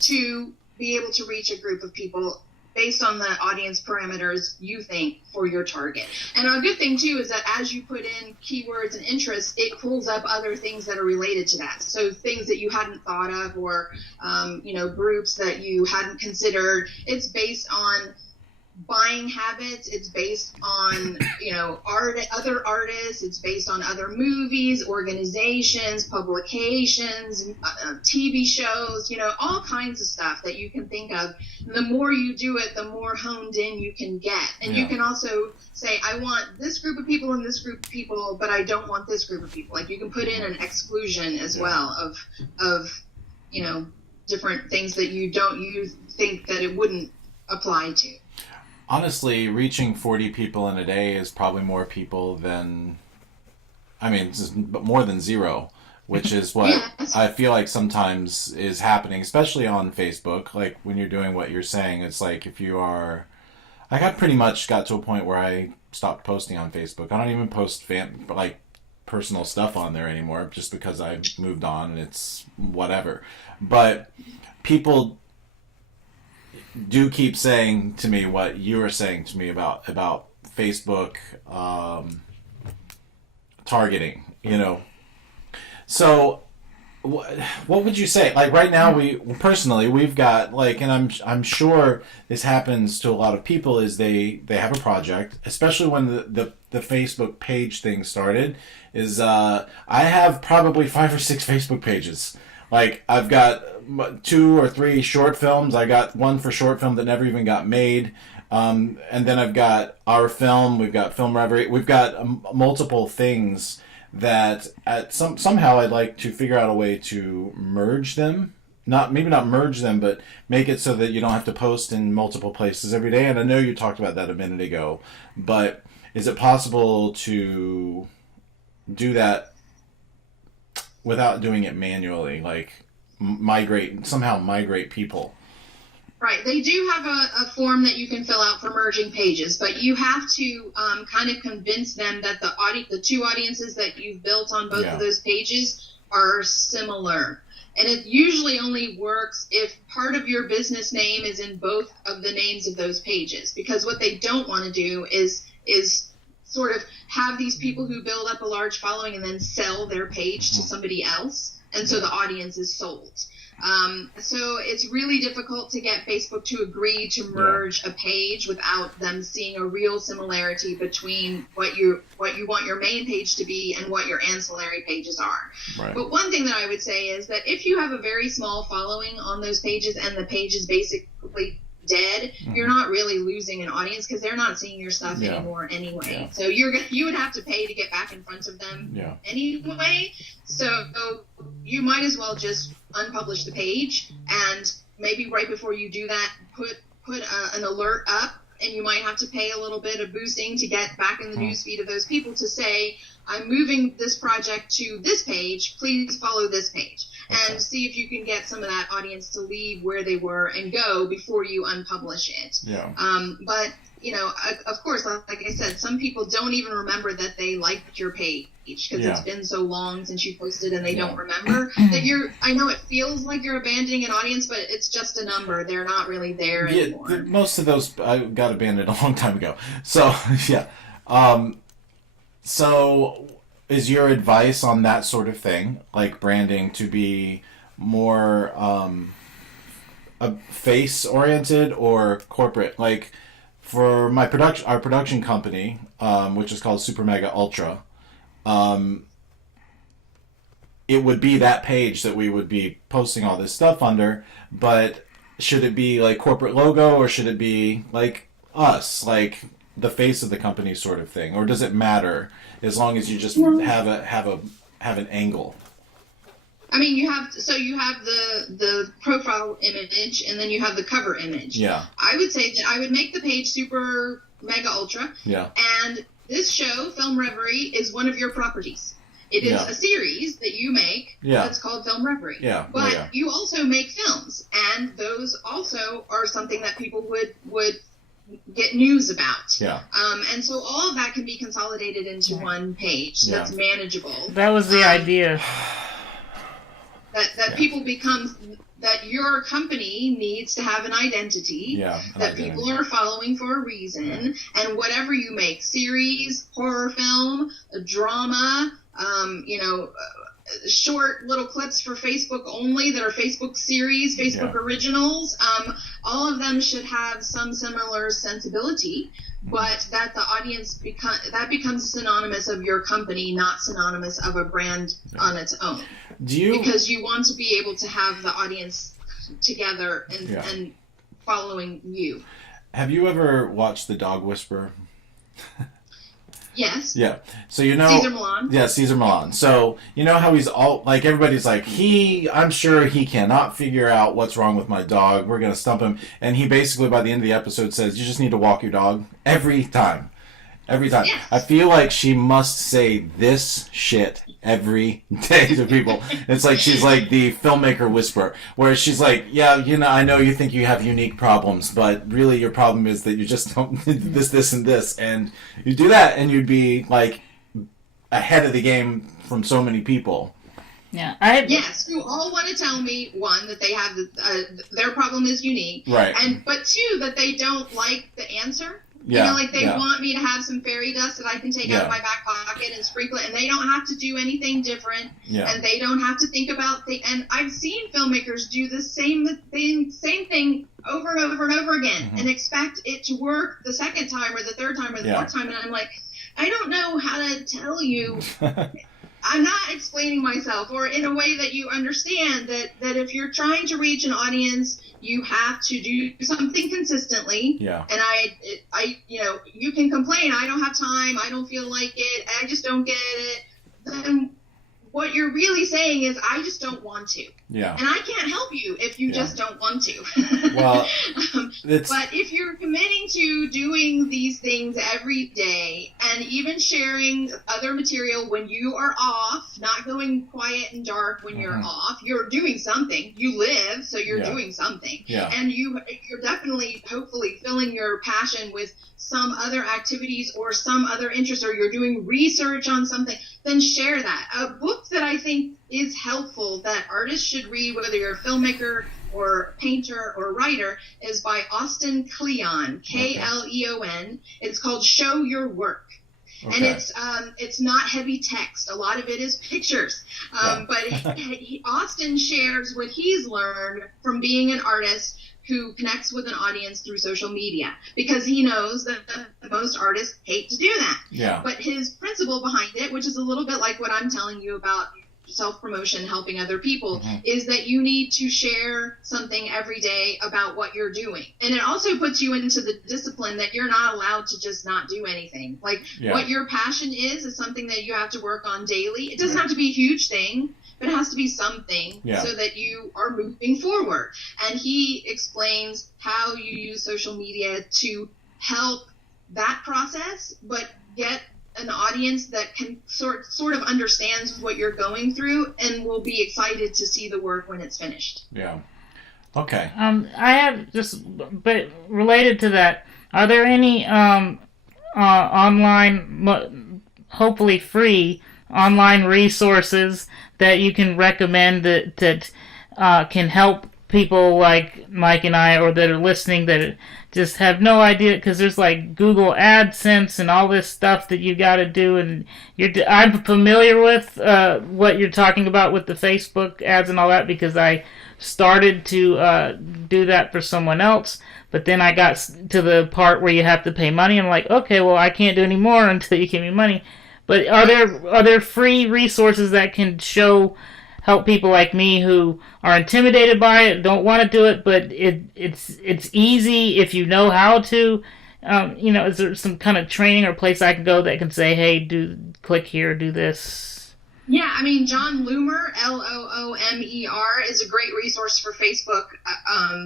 to be able to reach a group of people based on the audience parameters you think for your target. And a good thing, too, is that as you put in keywords and interests, it pulls up other things that are related to that. So things that you hadn't thought of, or, you know, groups that you hadn't considered. It's based on buying habits. It's based on, you know, other artists. It's based on other movies, organizations, publications, TV shows, you know, all kinds of stuff that you can think of. And the more you do it, the more honed in you can get. And you can also say, I want this group of people and this group of people, but I don't want this group of people. Like, you can put in an exclusion as well of, you know, different things that you think that it wouldn't apply to. Honestly, reaching 40 people in a day is probably more people than, I mean, more than zero, which is what Yes. I feel like sometimes is happening, especially on Facebook. Like when you're doing what you're saying, it's like if you are, I got pretty much got to a point where I stopped posting on Facebook. I don't even post like personal stuff on there anymore, just because I've moved on and it's whatever. But people do keep saying to me what you were saying to me about Facebook targeting. So what would you say? Like right now, we've got like, and I'm sure this happens to a lot of people. Is they have a project, especially when the Facebook page thing started. Is I have probably 5 or 6 Facebook pages. Like I've got 2 or 3 short films. I got one for short film that never even got made. And then I've got our film. We've got Film Reverie. We've got multiple things that somehow I'd like to figure out a way to merge them. Maybe not merge them, but make it so that you don't have to post in multiple places every day. And I know you talked about that a minute ago, but is it possible to do that without doing it manually? Like somehow migrate people. Right. They do have a form that you can fill out for merging pages, but you have to kind of convince them that the 2 audiences that you've built on both of those pages are similar. And it usually only works if part of your business name is in both of the names of those pages, because what they don't want to do is sort of have these people who build up a large following and then sell their page to somebody else, and so the audience is sold. So it's really difficult to get Facebook to agree to merge a page without them seeing a real similarity between what you want your main page to be and what your ancillary pages are. Right. But one thing that I would say is that if you have a very small following on those pages and the page is basically dead, you're not really losing an audience because they're not seeing your stuff anymore anyway. So you would have to pay to get back in front of them anyway. So you might as well just unpublish the page, and maybe right before you do that, put an alert up, and you might have to pay a little bit of boosting to get back in the newsfeed of those people to say, I'm moving this project to this page, please follow this page. And see if you can get some of that audience to leave where they were and go before you unpublish it. But, of course, like I said, some people don't even remember that they liked your page because it's been so long since you posted and they don't remember that I know it feels like you're abandoning an audience, but it's just a number. They're not really there anymore. Most of those I got abandoned a long time ago. So, so is your advice on that sort of thing, like branding, to be more face-oriented or corporate? Like for our production company, which is called Super Mega Ultra, it would be that page that we would be posting all this stuff under, but should it be like corporate logo or should it be like us, like the face of the company sort of thing, or does it matter as long as you just have an angle? I mean, you have the profile image, and then you have the cover image. Yeah. I would say that I would make the page Super Mega Ultra. Yeah. And this show, Film Reverie, is one of your properties. It is a series that you make that's called Film Reverie. Yeah. But you also make films, and those also are something that people would get news about. Yeah. And so all of that can be consolidated into one page that's manageable. That was the idea. That people become, that your company needs to have an identity that people are following for a reason, and whatever you make, series, horror film, drama, short little clips for Facebook only that are Facebook series, Facebook originals, all of them should have some similar sensibility, but that the audience becomes synonymous of your company, not synonymous of a brand on its own. Because you want to be able to have the audience together and following you. Have you ever watched The Dog Whisperer? Yes. Yeah. So you know. Cesar Millan. Yeah, Cesar Millan. So you know how he's all like everybody's like I'm sure he cannot figure out what's wrong with my dog. We're gonna stump him, and he basically by the end of the episode says you just need to walk your dog every time. Every time. Yes. I feel like she must say this shit every day to people. It's like she's like the filmmaker whisperer, where she's like, yeah, you know, I know you think you have unique problems, but really your problem is that you just don't this, and this. And you do that, and you'd be like ahead of the game from so many people. Yeah, Yes, who all want to tell me, one, that they have their problem is unique, right? But two, that they don't like the answer. Yeah, you know, like they want me to have some fairy dust that I can take out of my back pocket and sprinkle it, and they don't have to do anything different, and they don't have to think about and I've seen filmmakers do the same thing over and over and over again, and expect it to work the second time or the third time or the fourth time, and I'm like, I don't know how to tell you. I'm not explaining myself, or in a way that you understand that if you're trying to reach an audience, you have to do something consistently. Yeah. And I, you know, you can complain, I don't have time, I don't feel like it, I just don't get it. Then what you're really saying is, I just don't want to. Yeah. And I can't help you if you just don't want to. Well, but if you're committing to doing these things every day and even sharing other material when you are off, not going quiet and dark when you're off, you're doing something. You live, so you're doing something. Yeah. And you're definitely, hopefully, filling your passion with some other activities or some other interest, or you're doing research on something, then share that. A book that I think is helpful that artists should read, whether you're a filmmaker or painter or writer, is by Austin Kleon, Kleon. It's called Show Your Work. Okay. And it's not heavy text. A lot of it is pictures. But Austin shares what he's learned from being an artist who connects with an audience through social media, because he knows that most artists hate to do that. Yeah. But his principle behind it, which is a little bit like what I'm telling you about self-promotion, helping other people, is that you need to share something every day about what you're doing. And it also puts you into the discipline that you're not allowed to just not do anything. Like what your passion is something that you have to work on daily. It doesn't have to be a huge thing, but it has to be something so that you are moving forward. And he explains how you use social media to help that process, but get an audience that can sort of understands what you're going through and will be excited to see the work when it's finished. Yeah. Okay. I have but related to that, are there any online, hopefully free, online resources that you can recommend that can help people like Mike and I, or that are listening, that just have no idea? Because there's like Google AdSense and all this stuff that you got to do, and I'm familiar with what you're talking about with the Facebook ads and all that, because I started to do that for someone else, but then I got to the part where you have to pay money, and I'm like, okay, well, I can't do any more until you give me money. But are there free resources that can help people like me who are intimidated by it, don't want to do it, but it's easy if you know how to? Is there some kind of training or place I can go that can say, hey, click here, do this? Yeah, I mean, John Loomer, Loomer, is a great resource for Facebook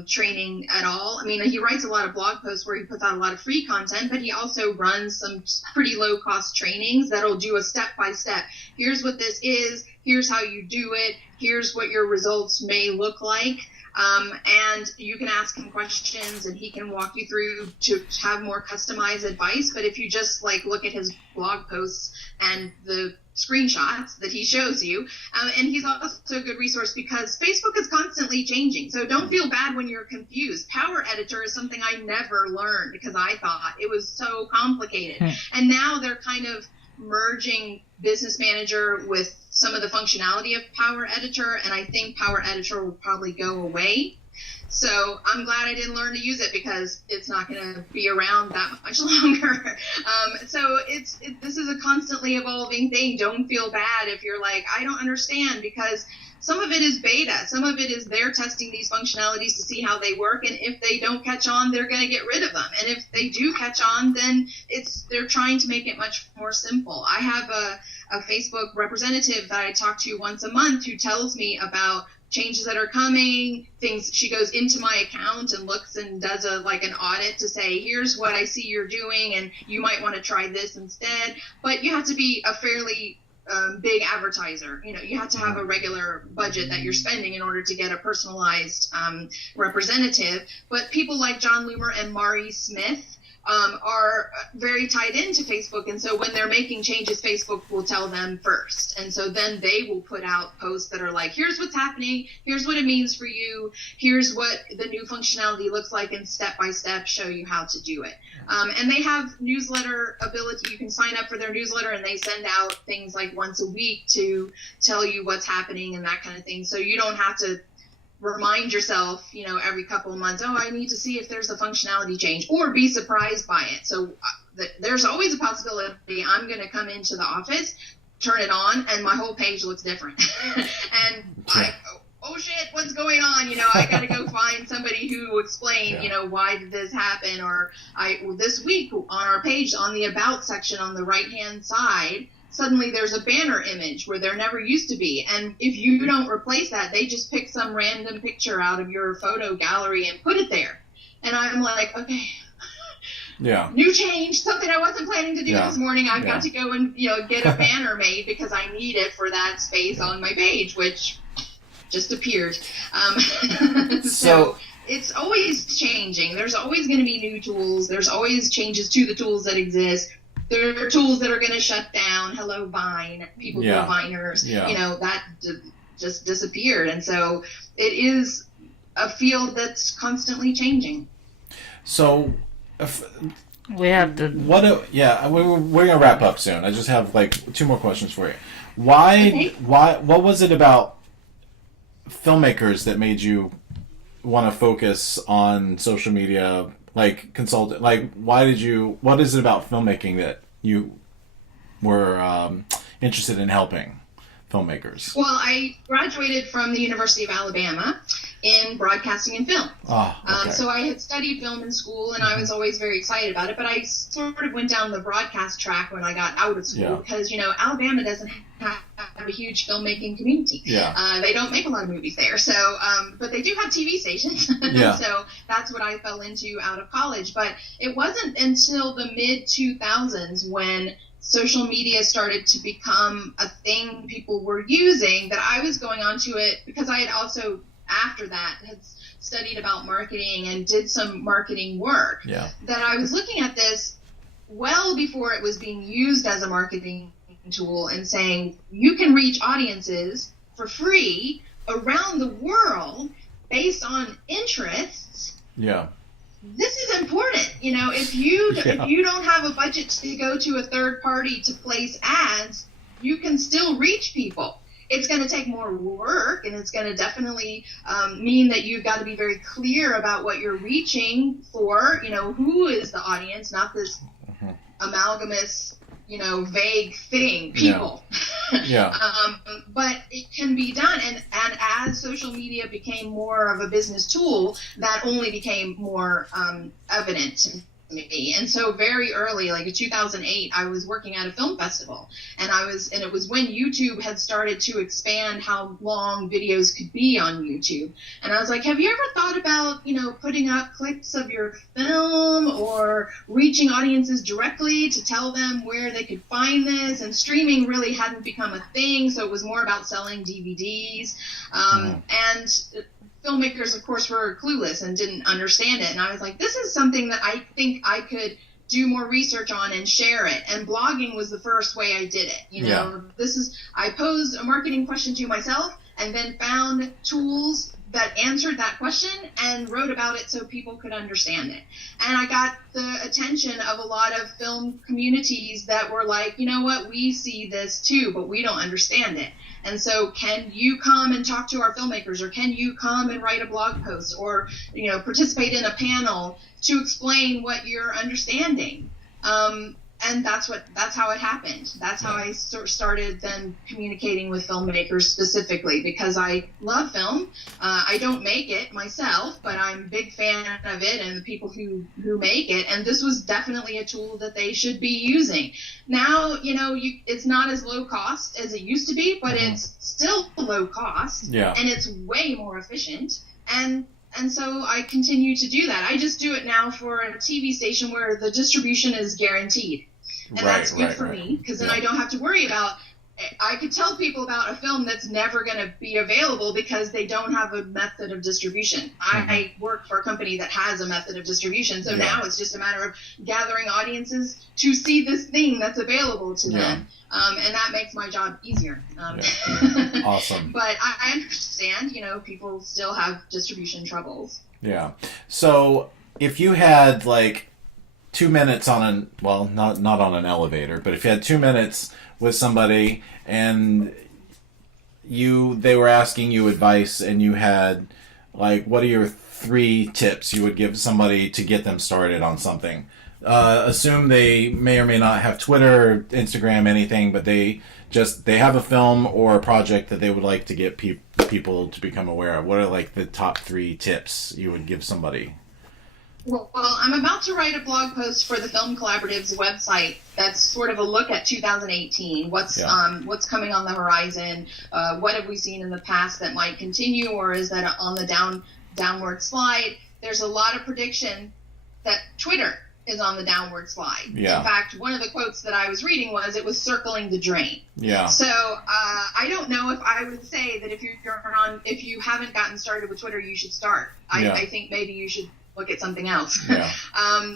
training at all. I mean, he writes a lot of blog posts where he puts out a lot of free content, but he also runs some pretty low-cost trainings that'll do a step-by-step. Here's what this is. Here's how you do it. Here's what your results may look like. And you can ask him questions, and he can walk you through to have more customized advice. But if you just look at his blog posts and the screenshots that he shows you, and he's also a good resource because Facebook is constantly changing. So don't feel bad when you're confused. Power Editor is something I never learned because I thought it was so complicated. And now they're kind of merging Business Manager with some of the functionality of Power Editor, and I think Power Editor will probably go away. So I'm glad I didn't learn to use it because it's not going to be around that much longer. So this is a constantly evolving thing. Don't feel bad if you're like, I don't understand, because some of it is beta. Some of it is they're testing these functionalities to see how they work. And if they don't catch on, they're going to get rid of them. And if they do catch on, then they're trying to make it much more simple. I have a Facebook representative that I talk to once a month who tells me about changes that are coming, things. She goes into my account and looks and does an audit to say, here's what I see you're doing, and you might want to try this instead. But you have to be a fairly big advertiser. You have to have a regular budget that you're spending in order to get a personalized representative. But people like John Loomer and Mari Smith are very tied into Facebook, and so when they're making changes, Facebook will tell them first, and so then they will put out posts that are like, here's what's happening, here's what it means for you, here's what the new functionality looks like, and step by step show you how to do it. And they have newsletter ability. You can sign up for their newsletter, and they send out things like once a week to tell you what's happening and that kind of thing, so you don't have to remind yourself, every couple of months, I need to see if there's a functionality change, or be surprised by it. So there's always a possibility I'm going to come into the office, turn it on, and my whole page looks different. And oh shit, what's going on? I got to go find somebody who will explain, why did this happen? Or this week on our page, on the About section on the right-hand side, suddenly there's a banner image where there never used to be. And if you don't replace that, they just pick some random picture out of your photo gallery and put it there. And I'm like, okay, new change, something I wasn't planning to do this morning. I've got to go and, get a banner made because I need it for that space on my page, which just appeared. So it's always changing. There's always going to be new tools. There's always changes to the tools that exist. There are tools that are going to shut down. Hello, Vine. People who are Viners. That just disappeared. And so it is a field that's constantly changing. So we have to... we're going to wrap up soon. I just have 2 more questions for you. What was it about filmmakers that made you want to focus on social media, consultant? What is it about filmmaking that you were interested in helping filmmakers? Well, I graduated from the University of Alabama in broadcasting and film. So I had studied film in school, and I was always very excited about it, but I sort of went down the broadcast track when I got out of school because, Alabama doesn't have a huge filmmaking community. They don't make a lot of movies there, so but they do have TV stations. So that's what I fell into out of college. But it wasn't until the mid-2000s when social media started to become a thing people were using that I was going onto it, because I had also, after that, had studied about marketing and did some marketing work, that I was looking at this well before it was being used as a marketing tool and saying, you can reach audiences for free around the world based on interests. This is important. If you don't have a budget to go to a third party to place ads, you can still reach people. It's going to take more work, and it's going to definitely mean that you've got to be very clear about what you're reaching for. Who is the audience, not this amalgamous, vague thing, people. But it can be done, and as social media became more of a business tool, that only became more evident to me. And so very early, in 2008, I was working at a film festival, and it was when YouTube had started to expand how long videos could be on YouTube. And I was like, have you ever thought about, putting up clips of your film or reaching audiences directly to tell them where they could find this? And streaming really hadn't become a thing, so it was more about selling DVDs. And filmmakers, of course, were clueless and didn't understand it. And I was like, this is something that I think I could do more research on and share it. And blogging was the first way I did it. I posed a marketing question to myself and then found tools that answered that question and wrote about it so people could understand it. And I got the attention of a lot of film communities that were like, you know what, we see this too, but we don't understand it. And so can you come and talk to our filmmakers, or can you come and write a blog post, or, participate in a panel to explain what you're understanding? And and that's how it happened. That's how I started then communicating with filmmakers specifically, because I love film. I don't make it myself, but I'm a big fan of it and the people who make it. And this was definitely a tool that they should be using. Now, it's not as low cost as it used to be, but it's still low cost. Yeah. And it's way more efficient. And so I continue to do that. I just do it now for a TV station where the distribution is guaranteed. And that's good for me, because then I don't have to worry about, I could tell people about a film that's never going to be available because they don't have a method of distribution. I work for a company that has a method of distribution, so now it's just a matter of gathering audiences to see this thing that's available to them. And that makes my job easier. Awesome. But I understand, people still have distribution troubles. Yeah. So if you had like 2 minutes on not on an elevator, but if you had 2 minutes with somebody and they were asking you advice, and you had like, what are your 3 tips you would give somebody to get them started on something? Assume they may or may not have Twitter, Instagram, anything, but they have a film or a project that they would like to get people to become aware of. What are like the top 3 tips you would give somebody? Well, I'm about to write a blog post for the Film Collaborative's website that's sort of a look at 2018. What's coming on the horizon? What have we seen in the past that might continue, or is that on the downward slide? There's a lot of prediction that Twitter is on the downward slide. Yeah. In fact, one of the quotes that I was reading was, it was circling the drain. Yeah. So I don't know if I would say that if you haven't gotten started with Twitter, you should start. I think maybe you should look at something else. Yeah.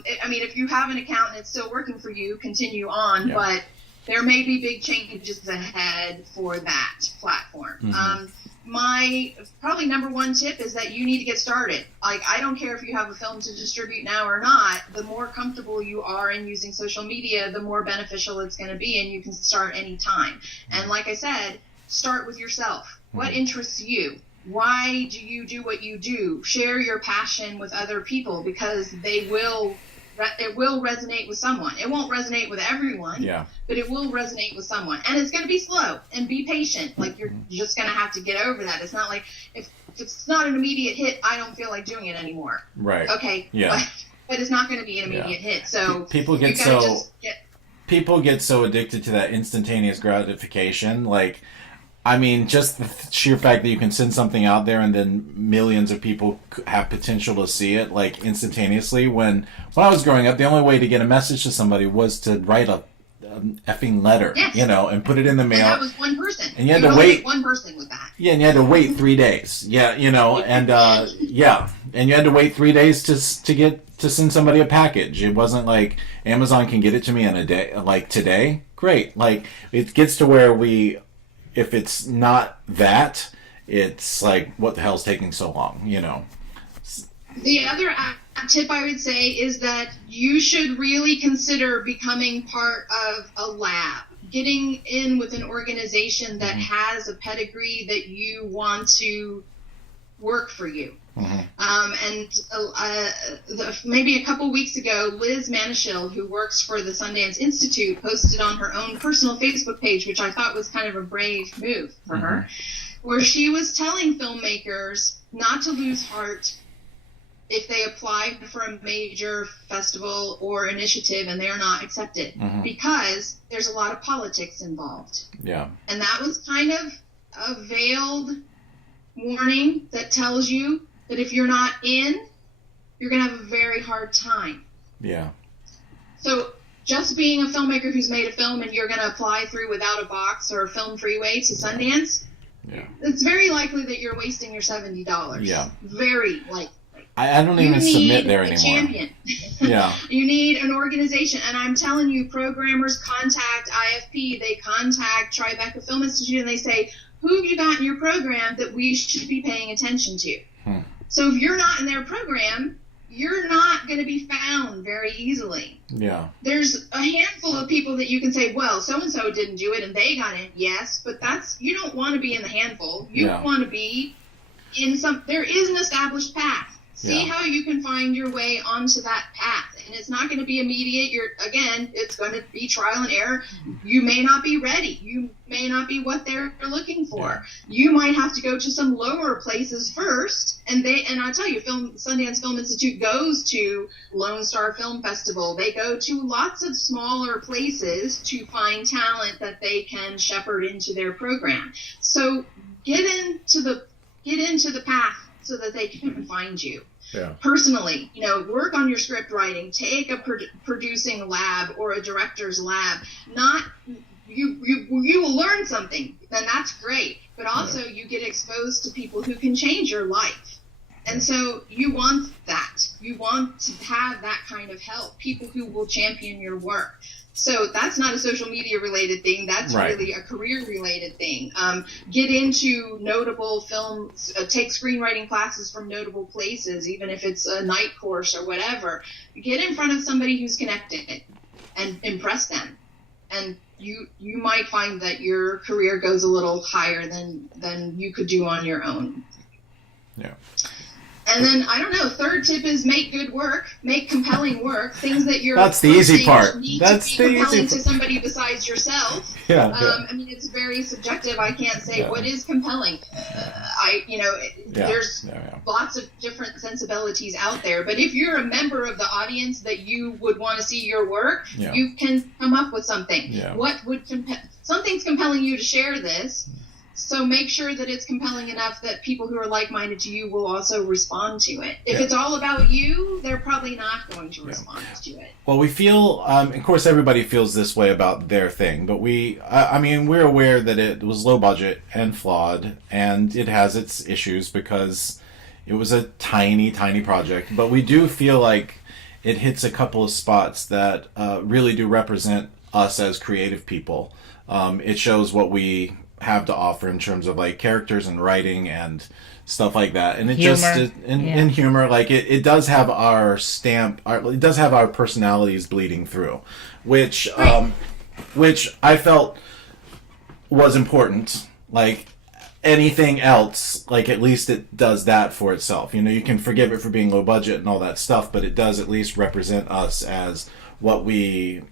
If you have an account and it's still working for you, continue on, but there may be big changes ahead for that platform. My probably number 1 tip is that you need to get started. Like, I don't care if you have a film to distribute now or not. The more comfortable you are in using social media, the more beneficial it's going to be, and you can start anytime. And like I said, start with yourself. What interests you? Why do you do what you do? Share your passion with other people, because it will resonate with someone. It won't resonate with everyone, but it will resonate with someone. And it's going to be slow, and be patient. Like, you're just going to have to get over that. It's not like, if it's not an immediate hit, I don't feel like doing it anymore. Right. Okay. Yeah. But it's not going to be an immediate hit. So people get so addicted to that instantaneous gratification. Like, just the sheer fact that you can send something out there and then millions of people have potential to see it, like, instantaneously. When I was growing up, the only way to get a message to somebody was to write a effing letter, and put it in the mail. And that was one person. And you had to wait. One person with that. Yeah, and you had to wait 3 days. Yeah, and and you had to wait 3 days to send somebody a package. It wasn't like Amazon can get it to me in a day. Like, today, great. Like, it gets to where if it's not that, it's like, what the hell's taking so long, The other tip I would say is that you should really consider becoming part of a lab, getting in with an organization that has a pedigree that you want to work for you. Maybe a couple weeks ago, Liz Manishill, who works for the Sundance Institute, posted on her own personal Facebook page, which I thought was kind of a brave move for her, where she was telling filmmakers not to lose heart if they apply for a major festival or initiative and they are not accepted, because there's a lot of politics involved. Yeah. And that was kind of a veiled warning that tells you that if you're not in, you're going to have a very hard time. Yeah. So just being a filmmaker who's made a film and you're going to apply through Without a Box or Film Freeway to Sundance, it's very likely that you're wasting your $70. Yeah. Very likely. I don't even submit there anymore. Champion. Yeah. You need an organization. And I'm telling you, programmers contact IFP, they contact Tribeca Film Institute, and they say, who have you got in your program that we should be paying attention to? So if you're not in their program, you're not going to be found very easily. Yeah. There's a handful of people that you can say, well, so-and-so didn't do it and they got in. Yes, but you don't want to be in the handful. You want to be in there is an established path. See how you can find your way onto that path. And it's not going to be immediate. It's going to be trial and error. You may not be ready. You may not be what they're looking for. You might have to go to some lower places first. And I'll tell you, Sundance Film Institute goes to Lone Star Film Festival. They go to lots of smaller places to find talent that they can shepherd into their program. So get into the path so that they can find you. Yeah. Personally, work on your script writing. Take a producing lab or a director's lab. You will learn something, then that's great. But also, you get exposed to people who can change your life, and so you want that. You want to have that kind of help. People who will champion your work. So that's not a social media related thing. That's really a career related thing. Get into notable films, take screenwriting classes from notable places, even if it's a night course or whatever. Get in front of somebody who's connected and impress them. And you might find that your career goes a little higher than you could do on your own. Yeah. And then, I don't know, third tip is make good work, make compelling work, things that you're That's the easy part. That's to be compelling to somebody besides yourself. Yeah. I mean, it's very subjective. I can't say what is compelling. There's lots of different sensibilities out there. But if you're a member of the audience that you would want to see your work, you can come up with something. Yeah. What would something's compelling you to share this? So make sure that it's compelling enough that people who are like-minded to you will also respond to it. If it's all about you, they're probably not going to respond to it. Well, we feel, of course, everybody feels this way about their thing, but we're aware that it was low budget and flawed, and it has its issues because it was a tiny, tiny project. But we do feel like it hits a couple of spots that really do represent us as creative people. It shows what we have to offer in terms of like characters and writing and stuff like that, and it humor. In humor, like it does have our stamp, it does have our personalities bleeding through, which I felt was important. Like anything else, like at least it does that for itself. You can forgive it for being low budget and all that stuff, but it does at least represent us as what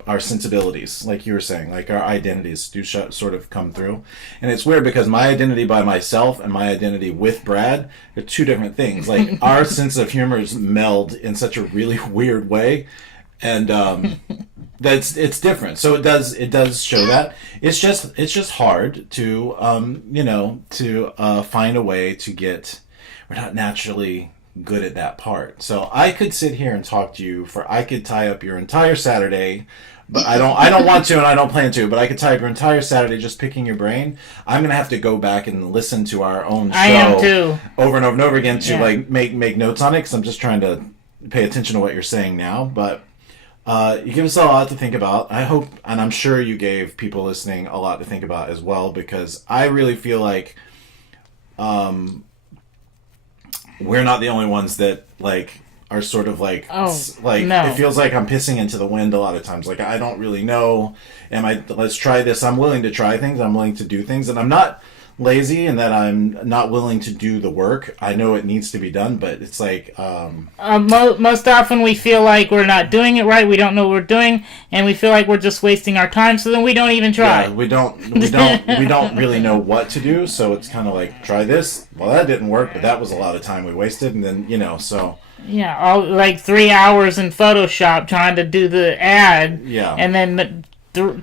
our sensibilities, like you were saying, like our identities do sort of come through. And it's weird because my identity by myself and my identity with Brad are two different things. Like our sense of humor is meld in such a really weird way. And it's different. So it does show that. It's just hard to find a way to get, we're not naturally good at that part. So I could sit here and talk to you I could tie up your entire Saturday, but I don't want to and I don't plan to, but I could tie up your entire Saturday just picking your brain. I'm going to have to go back and listen to our own show I am too. Over and over and over again to like make notes on it, because I'm just trying to pay attention to what you're saying now. But you give us a lot to think about. I hope, and I'm sure you gave people listening a lot to think about as well, because I really feel like we're not the only ones that like are sort of like no. It feels like I'm pissing into the wind a lot of times. Like I don't really know. Let's try this. I'm willing to try things. I'm willing to do things, and I'm not lazy in that I'm not willing to do the work. I know it needs to be done, but it's like most often we feel like we're not doing it right. We don't know what we're doing, and we feel like we're just wasting our time. So then we don't even try. Yeah, we don't really know what to do. So it's kind of like, try this. Well, that didn't work, but that was a lot of time we wasted, and then so. Yeah, all like 3 hours in Photoshop trying to do the ad. Yeah, and then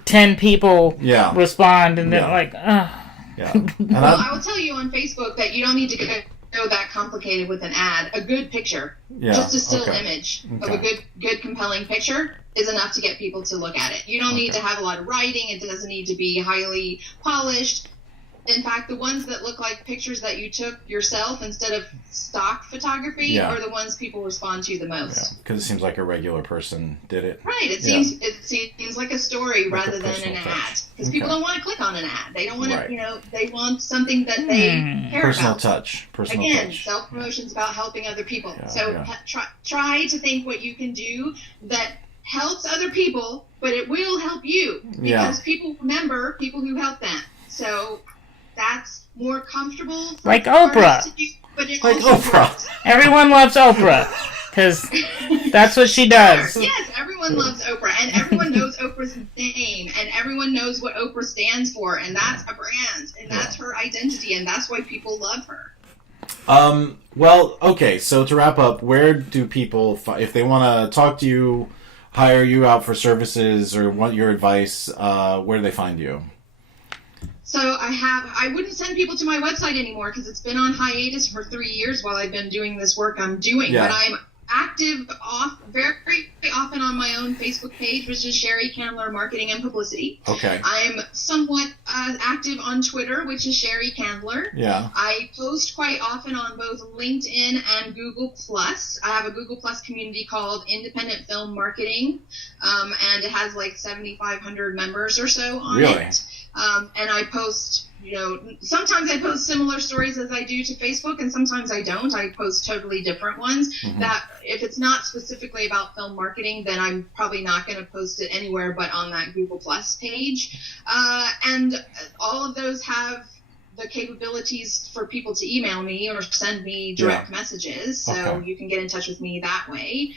10 people respond, and they're like, ugh. Yeah. Well, I will tell you on Facebook that you don't need to go that complicated with an ad. A good picture, just a still image of a good compelling picture is enough to get people to look at it. You don't need to have a lot of writing. It doesn't need to be highly polished. In fact, the ones that look like pictures that you took yourself instead of stock photography are the ones people respond to the most. Because it seems like a regular person did it. Right. It seems like a story like rather than an ad. Because people don't want to click on an ad. They don't want to, they want something that they care personal about. Touch. Again, self-promotion is about helping other people. Try to think what you can do that helps other people, but it will help you. Because people remember people who help them. So that's more comfortable for like Oprah. but it like also Oprah. works. Everyone loves Oprah because that's what she does. Yes, everyone loves Oprah, and everyone knows Oprah's name, and everyone knows what Oprah stands for, and that's a brand, and that's her identity, and that's why people love her. Well, okay, so to wrap up, where do people, if they want to talk to you, hire you out for services, or want your advice, where do they find you? So I wouldn't send people to my website anymore because it's been on hiatus for 3 years while I've been doing this work I'm doing. Yeah. But I'm active very often on my own Facebook page, which is Sheri Candler Marketing and Publicity. Okay. I'm somewhat active on Twitter, which is Sheri Candler. Yeah. I post quite often on both LinkedIn and Google+. I have a Google+ community called Independent Film Marketing, and it has like 7,500 members or so on it. And I post, sometimes I post similar stories as I do to Facebook, and sometimes I don't. I post totally different ones. Mm-hmm. That if it's not specifically about film marketing, then I'm probably not going to post it anywhere but on that Google Plus page. And all of those have the capabilities for people to email me or send me direct messages, so you can get in touch with me that way.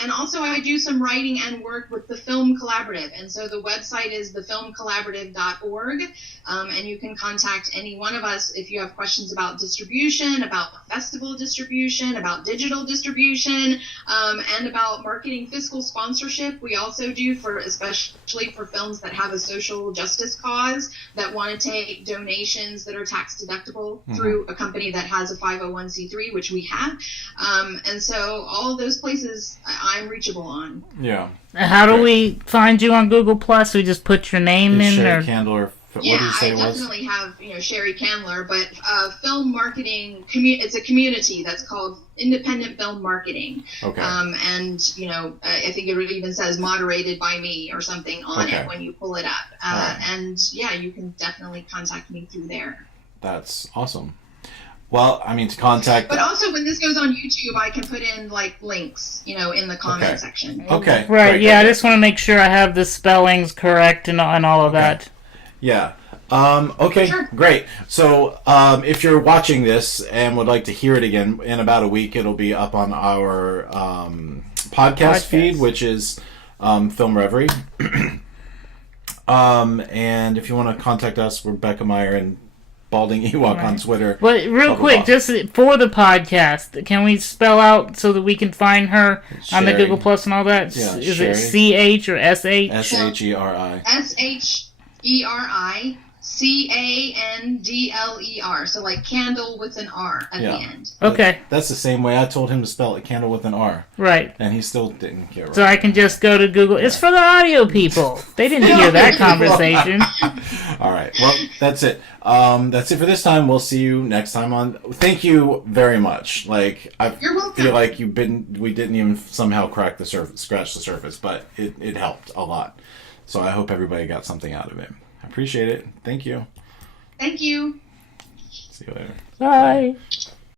And also I do some writing and work with the Film Collaborative, and so the website is thefilmcollaborative.org, and you can contact any one of us if you have questions about distribution, about festival distribution, about digital distribution, and about marketing fiscal sponsorship. We also do, especially for films that have a social justice cause that want to take donations that are tax deductible through a company that has a 501c3, which we have. And so all of those places I'm reachable on. Yeah. How do we find you on Google Plus? We just put your name in, Sheri or Candler. What yeah, did you say I definitely have Sheri Candler, but film marketing it's a community that's called Independent Film Marketing. Okay. And I think it even says moderated by me or something on it when you pull it up. Right. And yeah, you can definitely contact me through there. That's awesome. Well, I mean, to contact. But also, when this goes on YouTube, I can put in links, in the comment section. Okay. Right. Great, yeah, great. I just want to make sure I have the spellings correct and all of that. Yeah. Okay, Sure. Great. So if you're watching this and would like to hear it again, in about a week, it'll be up on our podcast feed, which is Film Reverie. And if you want to contact us, we're Becca Meyer and Balding Ewok on Twitter. But real quick, just for the podcast, can we spell out so that we can find her on the Google Plus and all that? Yeah, is Sheri. it CH or SH? SHERI. SHERI. So like candle with an R at the end. Okay. That's the same way I told him to spell it, candle with an R. Right. And he still didn't get it right. So I can just go to Google. It's for the audio people. They didn't hear that conversation. All right. Well, that's it. That's it for this time. We'll see you next time on. Thank you very much. You're welcome. Feel like we didn't even somehow crack the surface, scratch the surface, but it helped a lot. So I hope everybody got something out of it. I appreciate it. Thank you. Thank you. See you later. Bye.